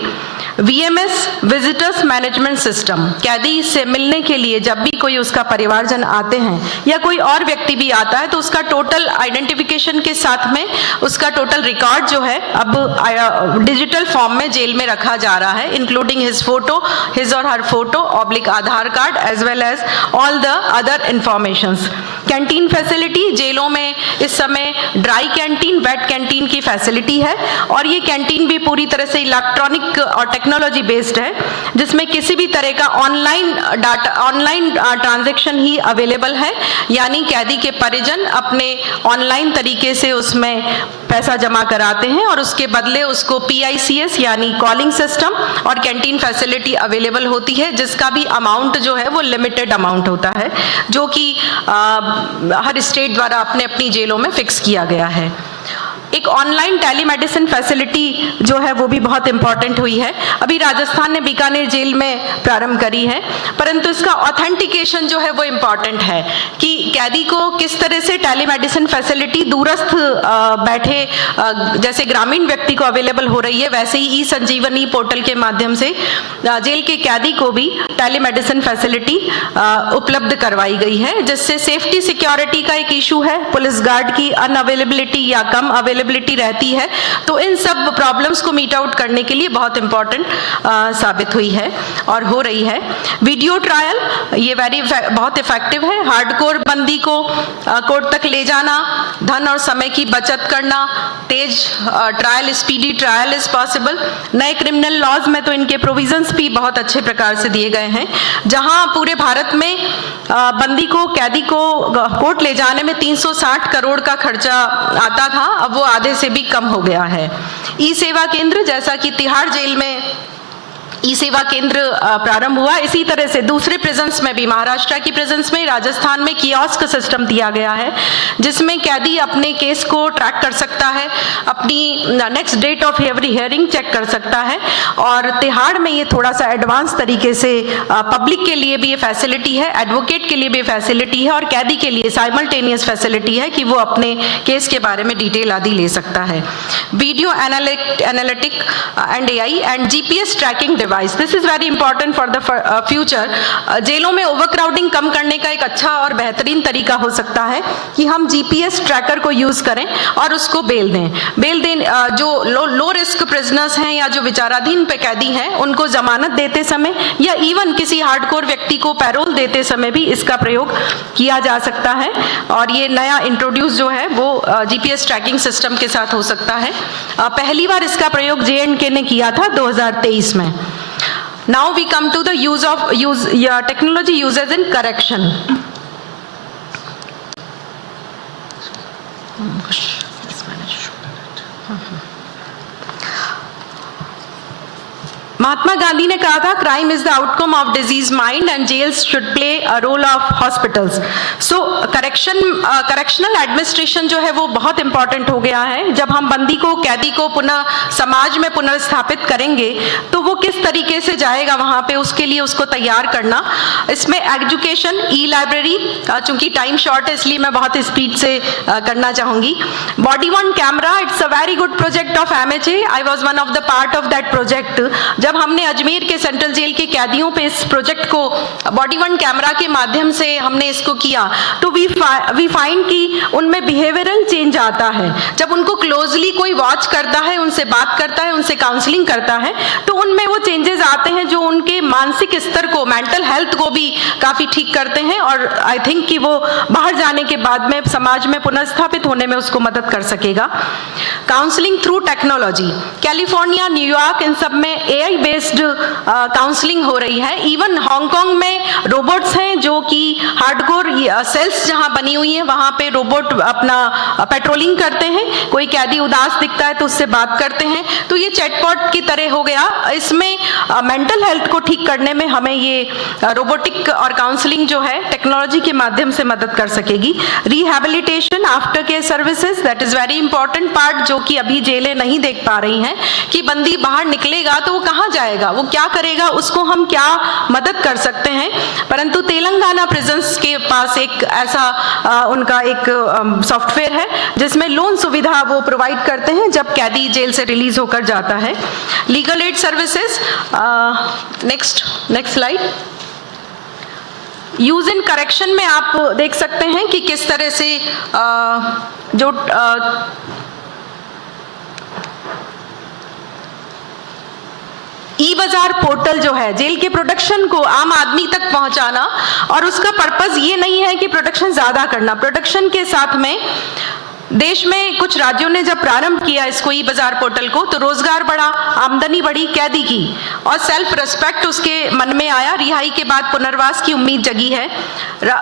VMS, विजिटर्स मैनेजमेंट सिस्टम, कैदी से मिलने के लिए जब भी कोई उसका परिवारजन आते हैं या कोई और व्यक्ति भी आता है तो उसका टोटल आइडेंटिफिकेशन के साथ में उसका टोटल रिकॉर्ड जो है अब डिजिटल फॉर्म में जेल में रखा जा रहा है, इंक्लूडिंग हिज फोटो, हिज और her photo / Aadhaar card as well as all the other informations. Canteen facility, जेलों में इस समय ड्राई कैंटीन, वेट कैंटीन की फैसिलिटी है और ये कैंटीन भी पूरी तरह से इलेक्ट्रॉनिक और टेक्नोलॉजी बेस्ड है, जिसमें किसी भी तरह का ऑनलाइन ट्रांजैक्शन ही अवेलेबल है, यानी कैदी के परिजन अपने ऑनलाइन तरीके से उसमें पैसा जमा कराते हैं और उसके बदले उसको PICS यानी कॉलिंग सिस्टम और कैंटीन फैसिलिटी अवेलेबल होती है, जिसका भी अमाउंट जो है वो लिमिटेड अमाउंट होता है, जो कि हर स्टेट द्वारा अपने अपनी जेलों में फिक्स किया गया है। एक ऑनलाइन टेलीमेडिसिन फैसिलिटी जो है वो भी बहुत इंपॉर्टेंट हुई है। अभी राजस्थान ने बीकानेर जेल में प्रारंभ करी है, परंतु इसका ऑथेंटिकेशन जो है वो इम्पॉर्टेंट है कि कैदी को किस तरह से टेलीमेडिसिन फैसिलिटी दूरस्थ बैठे जैसे ग्रामीण व्यक्ति को अवेलेबल हो रही है, वैसे ही ई-संजीवनी पोर्टल के माध्यम से जेल के कैदी को भी टेलीमेडिसिन फैसिलिटी उपलब्ध करवाई गई है, जिससे सेफ्टी सिक्योरिटी का एक इशू है, पुलिस गार्ड की अनअवेलेबिलिटी या कम अवेलेबिलिटी रहती है, तो इन सब प्रॉब्लम्स को मीट आउट करने के लिए बहुत इंपॉर्टेंट साबित हुई है और हो रही है। वीडियो ट्रायल ये बहुत इफेक्टिव है। हार्डकोर बंदी को कोर्ट तक ले जाना, धन और समय की बचत करना, तेज trial, speedy trial is possible. नए क्रिमिनल लॉज में तो इनके प्रोविजंस भी बहुत अच्छे प्रकार से दिए गए हैं। जहां पूरे भारत में बंदी को, कैदी को कोर्ट ले जाने में 360 करोड़ का खर्चा आता था, अब वो आधे से भी कम हो गया है। ई सेवा केंद्र, जैसा कि तिहाड़ जेल में ई सेवा केंद्र प्रारंभ हुआ, इसी तरह से दूसरे प्रिजन्स में भी, महाराष्ट्र की प्रिजन्स में, राजस्थान में कियोस्क सिस्टम दिया गया है, जिसमें कैदी अपने केस को ट्रैक कर सकता है, अपनी next date of every hearing check कर सकता है। और तिहाड़ में ये थोड़ा सा एडवांस तरीके से पब्लिक के लिए भी ये फैसिलिटी है, एडवोकेट के लिए भी फैसिलिटी है और कैदी के लिए साइमल्टेनियस फैसिलिटी है कि वो अपने केस के बारे में डिटेल आदि ले सकता है। Video analytic and AI and GPS tracking device, this is very important for the future. जेलों में ओवरक्राउडिंग कम करने का एक अच्छा और बेहतरीन तरीका हो सकता है कि हम जीपीएस ट्रैकर को यूज करें और उसको बेल दें। जो लो रिस्क प्रिजनर्स हैं या जो विचाराधीन पे कैदी हैं, उनको जमानत देते समय या इवन किसी हार्डकोर व्यक्ति को पैरोल देते समय भी इसका प्रयोग किया जा सकता है। और ये नया इंट्रोड्यूस जो है वो जीपीएस ट्रैकिंग सिस्टम के साथ हो सकता है। पहली बार इसका प्रयोग J&K ने किया था 2023 में। Now we come to the technology uses in correction. Mahatma गांधी ने कहा था, crime is the outcome of disease mind and jails should play a role of hospitals. So correctional administration जो है वो बहुत इंपॉर्टेंट हो गया है। जब हम बंदी को, कैदी को पुनः समाज में पुनर्स्थापित करेंगे तो वो किस तरीके से जाएगा वहां पे, उसके लिए उसको तैयार करना। इसमें एजुकेशन, ई लाइब्रेरी, चूंकि टाइम शॉर्ट है इसलिए मैं बहुत स्पीड से करना चाहूंगी। Body one camera, it's a very good project of MHA, I was one of the part of that project. जब हमने अजमेर के सेंट्रल जेल के कैदियों पे इस प्रोजेक्ट को बॉडी वन कैमरा के माध्यम से हमने इसको किया, तो वी फाइंड कि उनमें बिहेवियरल चेंज आता है। जब उनको क्लोजली कोई वॉच करता है, उनसे बात करता है, उनसे काउंसलिंग करता है, तो उनमें वो चेंजेस आते हैं जो उनके मानसिक स्तर को, मेंटल हेल्थ को भी काफी ठीक करते हैं। और आई थिंक कि वो बाहर जाने के बाद में समाज में पुनर्स्थापित होने में उसको मदद कर सकेगा। Counselling through technology, California, New York, इन सब में AI बेस्ड काउंसलिंग हो रही है। इवन हांगकांग में रोबोट्स हैं जो कि हार्डकोर सेल्स जहां बनी हुई हैं वहां पे रोबोट अपना पेट्रोलिंग करते हैं। कोई कैदी उदास दिखता है तो उससे बात करते हैं, तो ये चैटबॉट की तरह हो गया। इसमें मेंटल हेल्थ को ठीक करने में हमें ये रोबोटिक और काउंसलिंग जो है टेक्नोलॉजी के माध्यम से मदद कर सकेगी। Rehabilitation, after care services, that is very important part, जो कि अभी जेलें नहीं देख पा रही हैं कि बंदी बाहर निकलेगा तो वो कहाँ जाएगा, वो क्या करेगा, उसको हम क्या मदद कर सकते हैं। परंतु तेलंगाना प्रिजन्स के पास एक ऐसा उनका एक सॉफ्टवेयर है जिसमें लोन सुविधा वो प्रोवाइड करते हैं जब कैदी जेल से रिलीज होकर जाता है। Legal aid services, next slide. Use in correction में आप देख सकते हैं कि किस तरह से जो ई-बाजार पोर्टल जो है जेल के प्रोडक्शन को आम आदमी तक पहुंचाना, और उसका पर्पस ये नहीं है कि प्रोडक्शन ज्यादा करना। प्रोडक्शन के साथ में देश में कुछ राज्यों ने जब प्रारंभ किया इसको, ई-बाजार पोर्टल को, तो रोजगार बढ़ा, आमदनी बढ़ी कैदी की, और सेल्फ रेस्पेक्ट उसके मन में आया। रिहाई के बाद पुनर्वास की उम्मीद जगी है,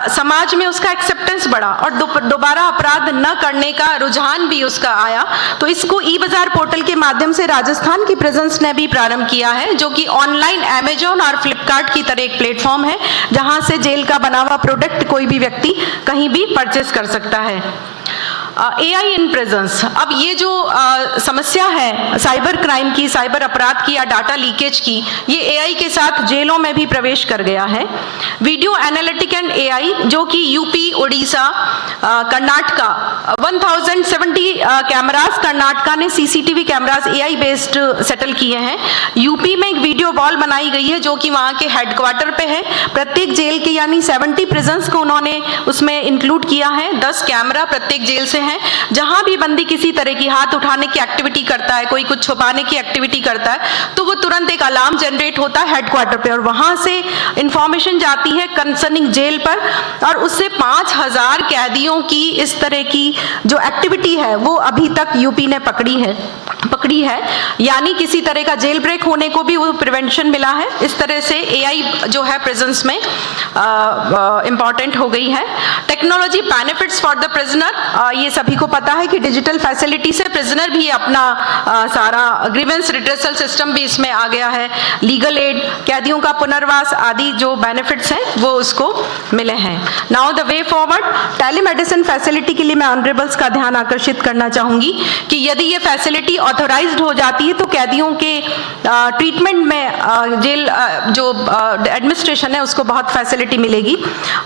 समाज में उसका एक्सेप्टेंस बढ़ा और दोबारा अपराध न करने का रुझान भी उसका आया। तो इसको ई-बाजार पोर्टल के माध्यम से राजस्थान की प्रेजेंस ने भी प्रारंभ किया है, जो कि ऑनलाइन अमेजोन और फ्लिपकार्ट की तरह एक प्लेटफॉर्म है जहां से जेल का बना हुआ प्रोडक्ट कोई भी व्यक्ति कहीं भी परचेस कर सकता है। AI in presence. अब ये जो समस्या है साइबर क्राइम की, साइबर अपराध की या डाटा लीकेज की, ये AI के साथ जेलों में भी प्रवेश कर गया है। वीडियो एनालिटिक एंड AI जो कि यूपी, उड़ीसा, कर्नाटका 1070 कैमरास कर्नाटका ने CCTV cameras AI based settle किए हैं। यूपी में एक वीडियो वॉल बनाई गई है जो कि वहाँ के हेडक्वार्टर पे है। प्रत्येक जेल के यानी 70 प्रिजन्स को उन्होंने उसमें इंक्लूड किया है। 10 कैमरा प्रत्येक जेल से हैं। जहां भी बंदी किसी तरह की हाथ उठाने की एक्टिविटी करता है, कोई कुछ छुपाने की एक्टिविटी करता है, तो वो तुरंत एक अलार्म जनरेट होता है हेडक्वार्टर पे और वहां से इंफॉर्मेशन जाती है कंसर्निंग जेल पर और उससे 5000 कैदियों की इस तरह की जो एक्टिविटी है वो अभी तक यूपी ने पकड़ी है। यानी किसी तरह का जेल ब्रेक होने को भी वो प्रिवेंशन मिला है। इस तरह से AI जो है प्रिजन्स में इंपॉर्टेंट हो गई है। Technology benefits for the prisoner, ये सभी को पता है कि डिजिटल फैसिलिटी से प्रिजनर भी अपना सारा ग्रीवेंस रिड्रेसल सिस्टम भी इसमें आ गया है। लीगल एड, कैदियों का पुनर्वास आदि जो बेनिफिट्स हैं वो उसको मिले हैं। Now the way forward, telemedicine facility के लिए मैं ऑनरेबल्स का ध्यान आकर्षित करना चाहूंगी कि यदि ये फैसिलिटी ऑथोराइज्ड हो जाती है तो कैदियों के ट्रीटमेंट में जेल जो एडमिनिस्ट्रेशन है उसको बहुत फैसिलिटी मिलेगी।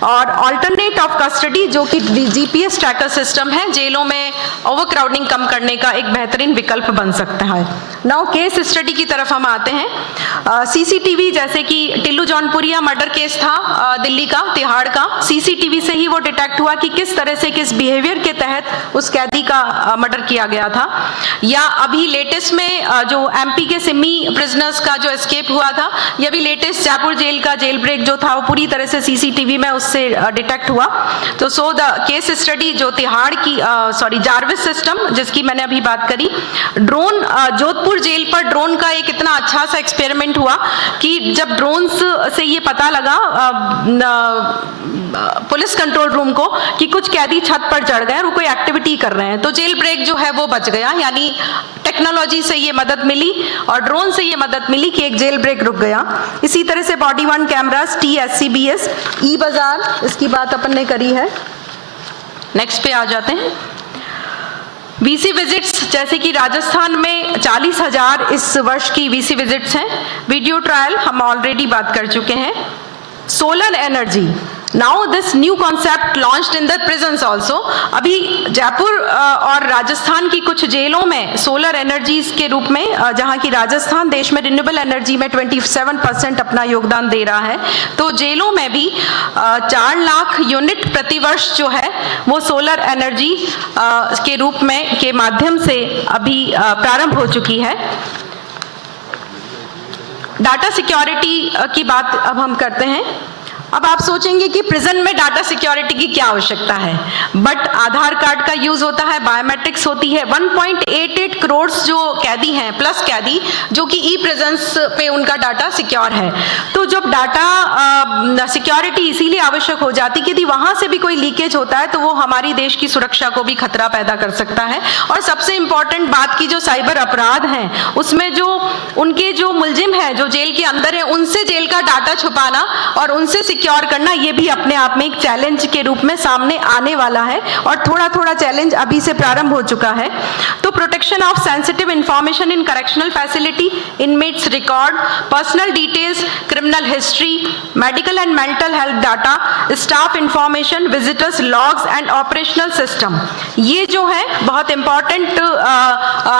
और ऑल्टरनेट ऑफ कस्टडी जो कि GPS ट्रैकर सिस्टम है, जेलों में ओवरक्राउडिंग कम करने का एक बेहतरीन विकल्प बन सकता है। नाउ केस स्टडी की तरफ हम आते हैं। CCTV जैसे कि टिल्लू जौनपुरिया मर्डर केस था दिल्ली का, तिहाड़ का, CCTV से ही वो डिटेक्ट हुआ कि किस तरह से किस बिहेवियर के तहत उस कैदी का मर्डर किया गया था। या अभी लेटेस्ट में जो MP के सिमी प्रिजनर्स का जो एस्केप हुआ था, ये भी लेटेस्ट जयपुर जेल का जेल ब्रेक जो था वो पूरी तरह से CCTV में उससे डिटेक्ट हुआ। तो सो द केस स्टडी जो तिहाड़ की जार्विस सिस्टम जिसकी मैंने अभी बात करी, ड्रोन जोधपुर जेल पर ड्रोन का एक इतना अच्छा सा एक्सपेरिमेंट हुआ कि जब ड्रोन्स से ये पता लगा पुलिस कंट्रोल रूम को कि कुछ कैदी छत पर चढ़ गए और कोई एक्टिविटी कर रहे हैं, तो जेल ब्रेक जो है वो बच गया। यानी टेक्नोलॉजी से ये मदद मिली और ड्रोन से ये मदद मिली कि एक जेल ब्रेक रुक गया। इसी तरह से बॉडी वन कैमरास, TSCBS, ई-बाजार, इसकी बात अपन ने करी है। नेक्स्ट पे आ जाते हैं। VC विजिट्स जैसे कि राजस्थान में 40,000 इस वर्ष की VC विजिट्स हैं। वीडियो ट्रायल हम ऑलरेडी बात कर चुके हैं। Solar energy, now this new concept launched in the prisons also. अभी जयपुर और राजस्थान की कुछ जेलों में सोलर एनर्जीज के रूप में, जहां की राजस्थान देश में रिन्यूएबल एनर्जी में 27% अपना योगदान दे रहा है, तो जेलों में भी 4 लाख यूनिट प्रतिवर्ष जो है वो सोलर एनर्जी के रूप में के माध्यम से अभी प्रारंभ हो चुकी है। डाटा सिक्योरिटी की बात अब हम करते हैं। अब आप सोचेंगे कि प्रिजन में डाटा सिक्योरिटी की क्या आवश्यकता है, बट आधार कार्ड का यूज होता है, बायोमेट्रिक्स होती है। 1.88 करोड़ जो कैदी हैं प्लस कैदी जो कि ई प्रेजेंस पे उनका डाटा सिक्योर है। तो जब डाटा सिक्योरिटी इसीलिए आवश्यक हो जाती कि यदि वहां से भी कोई लीकेज होता है तो वो हमारी देश की सुरक्षा को भी खतरा पैदा कर सकता है। और सबसे इंपॉर्टेंट बात की जो साइबर अपराध हैं उसमें जो उनके जो मुलजिम हैं जो जेल के अंदर है उनसे जेल का डाटा छुपाना और उनसे सिक्योर करना, ये भी अपने आप में एक चैलेंज के रूप में सामने आने वाला है और थोड़ा थोड़ा चैलेंज अभी से प्रारंभ हो चुका है। तो protection of sensitive information in correctional facility, inmates record, personal details, criminal history, medical and mental health data, staff information, visitors logs and operational system, ये जो है बहुत इंपॉर्टेंट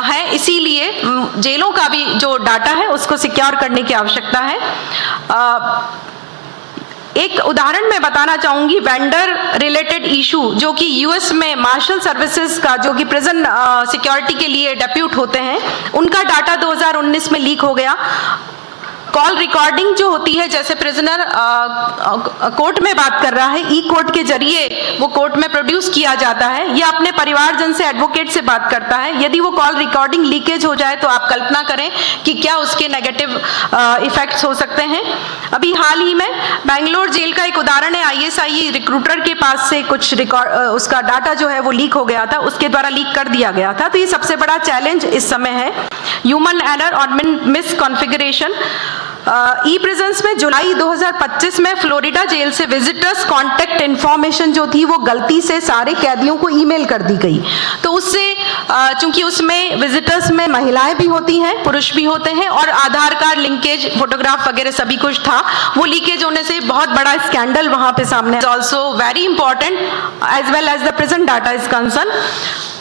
है। इसीलिए जेलों का भी जो डाटा है उसको सिक्योर करने की आवश्यकता है। एक उदाहरण मैं बताना चाहूंगी, वेंडर रिलेटेड इशू जो कि यूएस में मार्शल सर्विसेज का जो कि प्रिजन सिक्योरिटी के लिए डेप्यूट होते हैं, उनका डाटा 2019 में लीक हो गया। कॉल रिकॉर्डिंग जो होती है, जैसे प्रिजनर कोर्ट में बात कर रहा है, ई कोर्ट के जरिए वो कोर्ट में प्रोड्यूस किया जाता है या अपने परिवारजन से, एडवोकेट से बात करता है। यदि वो कॉल रिकॉर्डिंग लीकेज हो जाए तो आप कल्पना करें कि क्या उसके नेगेटिव इफेक्ट्स हो सकते हैं। अभी हाल ही में बेंगलोर जेल का एक उदाहरण है, ISI रिक्रूटर के पास से कुछ उसका डाटा जो है वो लीक हो गया था, उसके द्वारा लीक कर दिया गया था। तो ये सबसे बड़ा चैलेंज इस समय है, ह्यूमन एरर और मिस कॉन्फ़िगरेशन। ई प्रिजन्स में जुलाई 2025 में फ्लोरिडा जेल से विजिटर्स कॉन्टेक्ट इन्फॉर्मेशन जो थी वो गलती से सारे कैदियों को ईमेल कर दी गई। तो उससे चूंकि उसमें विजिटर्स में महिलाएं भी होती हैं, पुरुष भी होते हैं, और आधार कार्ड लिंकेज, फोटोग्राफ वगैरह सभी कुछ था, वो लीकेज होने से बहुत बड़ा स्कैंडल वहां पे सामने। Also very important as well as the present data is concern.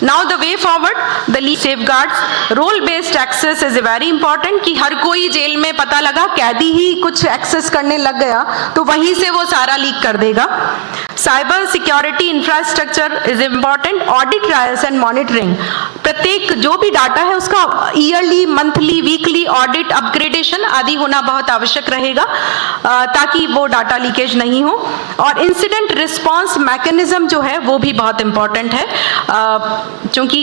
Now the way forward, the legal safeguards, role-based access is very important कि हर कोई जेल में पता लगा कैदी ही कुछ एक्सेस करने लग गया तो वहीं से वो सारा लीक कर देगा। Cyber security infrastructure is important. Audit trials and monitoring, प्रत्येक जो भी डाटा है उसका yearly, monthly, weekly audit, upgradation आदि होना बहुत आवश्यक रहेगा ताकि वो डाटा लीकेज नहीं हो। और इंसिडेंट रिस्पॉन्स मैकेनिज्म जो है वो भी बहुत इंपॉर्टेंट है। चूंकि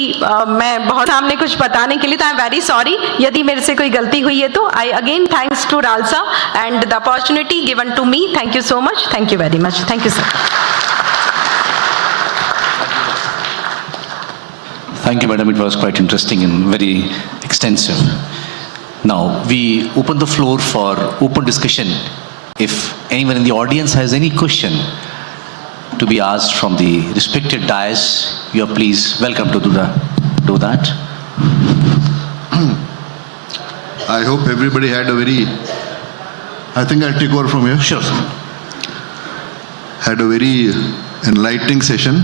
मैं बहुत सामने कुछ बताने के लिए, तो आई एम वेरी सॉरी यदि मेरे से कोई गलती हुई है तो। I again thanks to RALSA and the opportunity given to me. Thank you so much, thank you very much, thank you sir. Thank you, madam. It was quite interesting and very extensive. Now, we open the floor for open discussion. If anyone in the audience has any question to be asked from the respected dais, you are please welcome to do that. I hope everybody had a very, I think I'll take over from here. Sure, sir. Had a very enlightening session.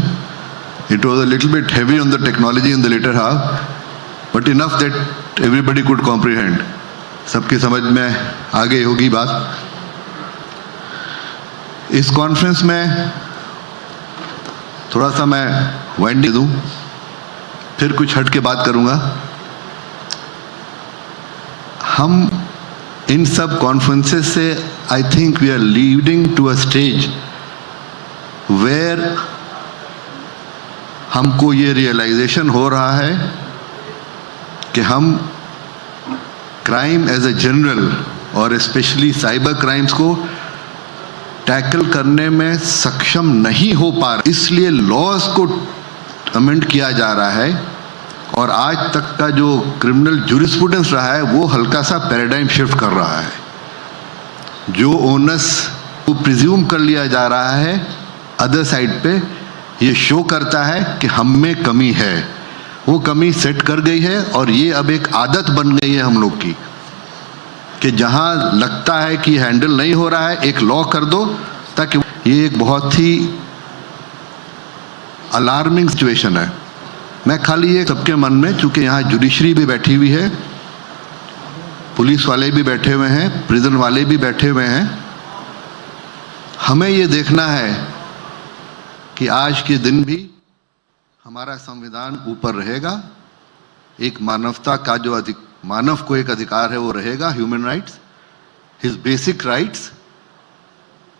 It was a little bit heavy on the technology in the later half, but enough that everybody could comprehend. सबकी समझ में आ गई होगी बात। इस कॉन्फ्रेंस में थोड़ा सा मैं वाइंड दूं, फिर कुछ हट के बात करूंगा। हम इन सब कॉन्फ्रेंसेस से I think we are leading to a stage where हमको ये रियलाइजेशन हो रहा है कि हम क्राइम एज ए जनरल और स्पेशली साइबर क्राइम्स को टैकल करने में सक्षम नहीं हो पा रहे, इसलिए लॉज को अमेंड किया जा रहा है। और आज तक का जो क्रिमिनल जूरिस्प्रूडेंस रहा है वो हल्का सा पैराडाइम शिफ्ट कर रहा है। जो ओनस को प्रिज्यूम कर लिया जा रहा है अदर साइड पे, ये शो करता है कि हम में कमी है। वो कमी सेट कर गई है और ये अब एक आदत बन गई है हम लोग की कि जहाँ लगता है कि हैंडल नहीं हो रहा है एक लॉ कर दो, ताकि ये एक बहुत ही अलार्मिंग सिचुएशन है। मैं खाली ये सबके मन में, चूंकि यहाँ जुडिशरी भी बैठी हुई है, पुलिस वाले भी बैठे हुए हैं, प्रिजन वाले भी बैठे हुए हैं, हमें ये देखना है कि आज के दिन भी हमारा संविधान ऊपर रहेगा। एक मानवता का जो मानव को एक अधिकार है वो रहेगा, human rights, his basic rights.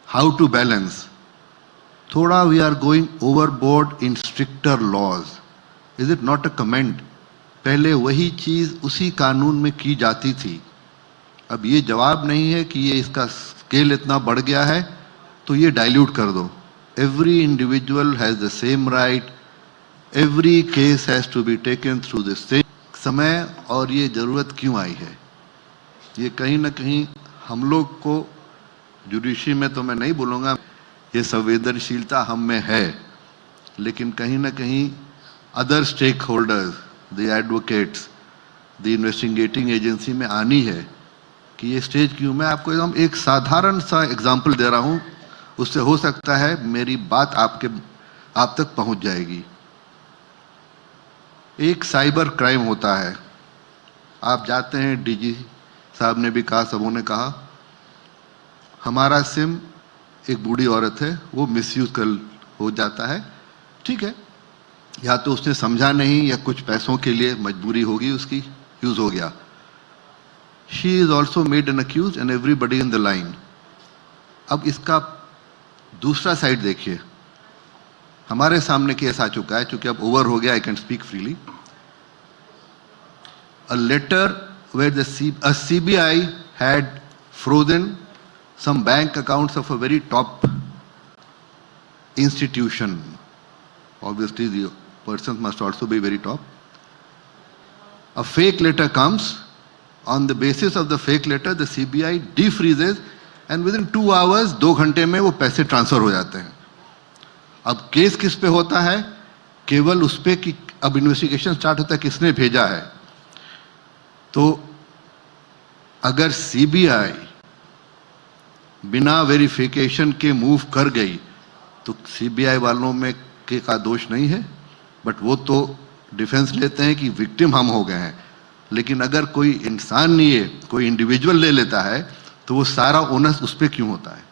How to balance, थोड़ा we are going overboard in stricter laws, is it not a comment? पहले वही चीज उसी कानून में की जाती थी। अब ये जवाब नहीं है कि ये इसका स्केल इतना बढ़ गया है तो ये डाइल्यूट कर दो। Every individual has the same right. Every case has to be taken through the same समय। और ये ज़रूरत क्यों आई है? ये कहीं ना कहीं हम लोग को, जुडिशरी में तो मैं नहीं बोलूँगा, ये संवेदनशीलता हम में है, लेकिन कहीं ना कहीं other stakeholders, the advocates, the investigating agency में आनी है कि ये स्टेज क्यों। मैं आपको एकदम एक साधारण सा एग्जाम्पल दे रहा हूँ, उससे हो सकता है मेरी बात आप तक पहुंच जाएगी। एक साइबर क्राइम होता है, आप जाते हैं, डीजी साहब ने भी कहा, सबों ने कहा, हमारा सिम, एक बूढ़ी औरत है, वो मिसयूज कर हो जाता है, ठीक है, या तो उसने समझा नहीं या कुछ पैसों के लिए मजबूरी होगी उसकी, यूज हो गया। She is also made an accused and everybody in the line. अब इसका दूसरा साइड देखिए, हमारे सामने केस आ चुका है, चूंकि अब ओवर हो गया, I can speak freely. A letter where the CBI had frozen some bank accounts of a very top institution. Obviously the person must also be very top. A fake letter comes On the basis of the fake letter, the CBI defreezes and within 2 hours, 2 घंटे में वो पैसे ट्रांसफर हो जाते हैं. अब केस किस पे होता है? केवल उस पे कि अब इन्वेस्टिगेशन स्टार्ट होता है किसने भेजा है. तो अगर सीबीआई बिना वेरिफिकेशन के मूव कर गई तो सीबीआई वालों में के का दोष नहीं है, बट वो तो डिफेंस लेते हैं कि विक्टिम हम हो गए हैं. लेकिन अगर कोई इंसान नहीं है, कोई इंडिविजुअल ले लेता है तो वो सारा ओनस उस पर क्यों होता है?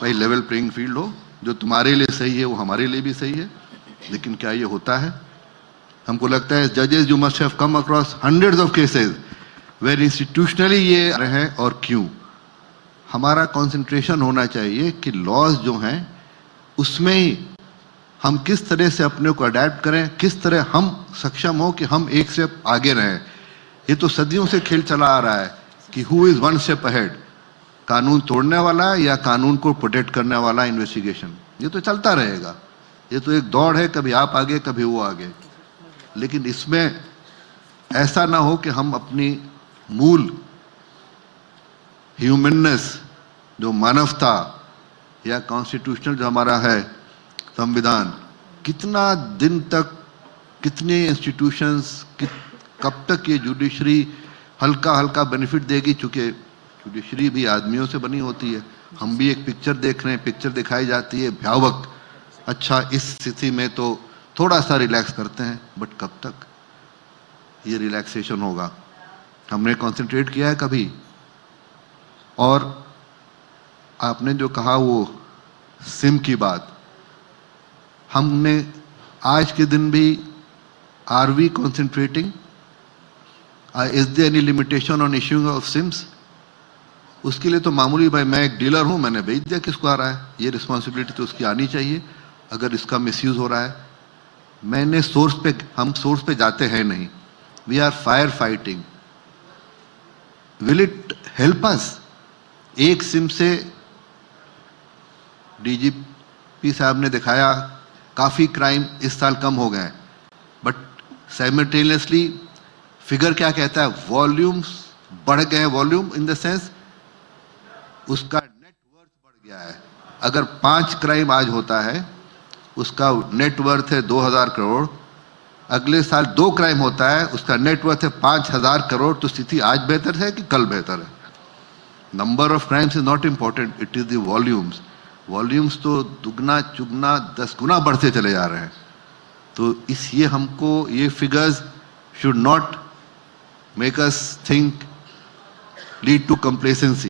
भाई लेवल प्लेइंग फील्ड हो, जो तुम्हारे लिए सही है वो हमारे लिए भी सही है. लेकिन क्या ये होता है? हमको लगता है जजेस you must have come across hundreds of cases where institutionally ये रहे. और क्यों? हमारा कंसंट्रेशन होना चाहिए कि लॉज जो हैं उसमें ही हम किस तरह से अपने को अडेप्ट करें, किस तरह हम सक्षम हो कि हम एक स्टेप आगे रहें. ये तो सदियों से खेल चला आ रहा है कि who is one step ahead, कानून तोड़ने वाला या कानून को प्रोटेक्ट करने वाला इन्वेस्टिगेशन. ये तो चलता रहेगा. ये तो एक दौड़ है, कभी आप आगे कभी वो आगे. लेकिन इसमें ऐसा ना हो कि हम अपनी मूल ह्यूमननेस, जो मानवता या कॉन्स्टिट्यूशनल जो हमारा है संविधान, कितना दिन तक, कितने इंस्टीट्यूशंस, कब तक ये जुडिशरी हल्का हल्का बेनिफिट देगी. चूंकि जुडिशरी भी आदमियों से बनी होती है. हम भी एक पिक्चर देख रहे हैं, पिक्चर दिखाई जाती है भयावह. अच्छा, इस स्थिति में तो थोड़ा सा रिलैक्स करते हैं, बट कब तक ये रिलैक्सेशन होगा? हमने कंसंट्रेट किया है कभी? और आपने जो कहा वो सिम की बात, हमने आज के दिन भी, are we concentrating? Is there any limitation on issuing of SIMs? उसके लिए तो मामूली, भाई मैं एक डीलर हूं, मैंने भेज दिया, किसको आ रहा है? ये रिस्पॉन्सिबिलिटी तो उसकी आनी चाहिए. अगर इसका मिसयूज हो रहा है, मैंने सोर्स पे, हम सोर्स पे जाते हैं नहीं. We are fire fighting. Will it help us? एक सिम से डीजीपी साहब ने दिखाया काफी क्राइम इस साल कम हो गए, बट साइमल्टेनियसली फिगर क्या कहता है? वॉल्यूम्स बढ़ गए. वॉल्यूम इन द सेंस उसका नेट वर्थ बढ़ गया है. अगर 5 क्राइम आज होता है, उसका नेट वर्थ है 2000 करोड़. अगले साल 2 क्राइम होता है, उसका नेट वर्थ है 5000 करोड़. तो स्थिति आज बेहतर है कि कल बेहतर है? Number of crimes is not important, it is the volumes. Volumes तो दुगना चुगना 10 गुना बढ़ते चले जा रहे हैं. तो इसलिए हमको ये figures should not make us think, lead to complacency.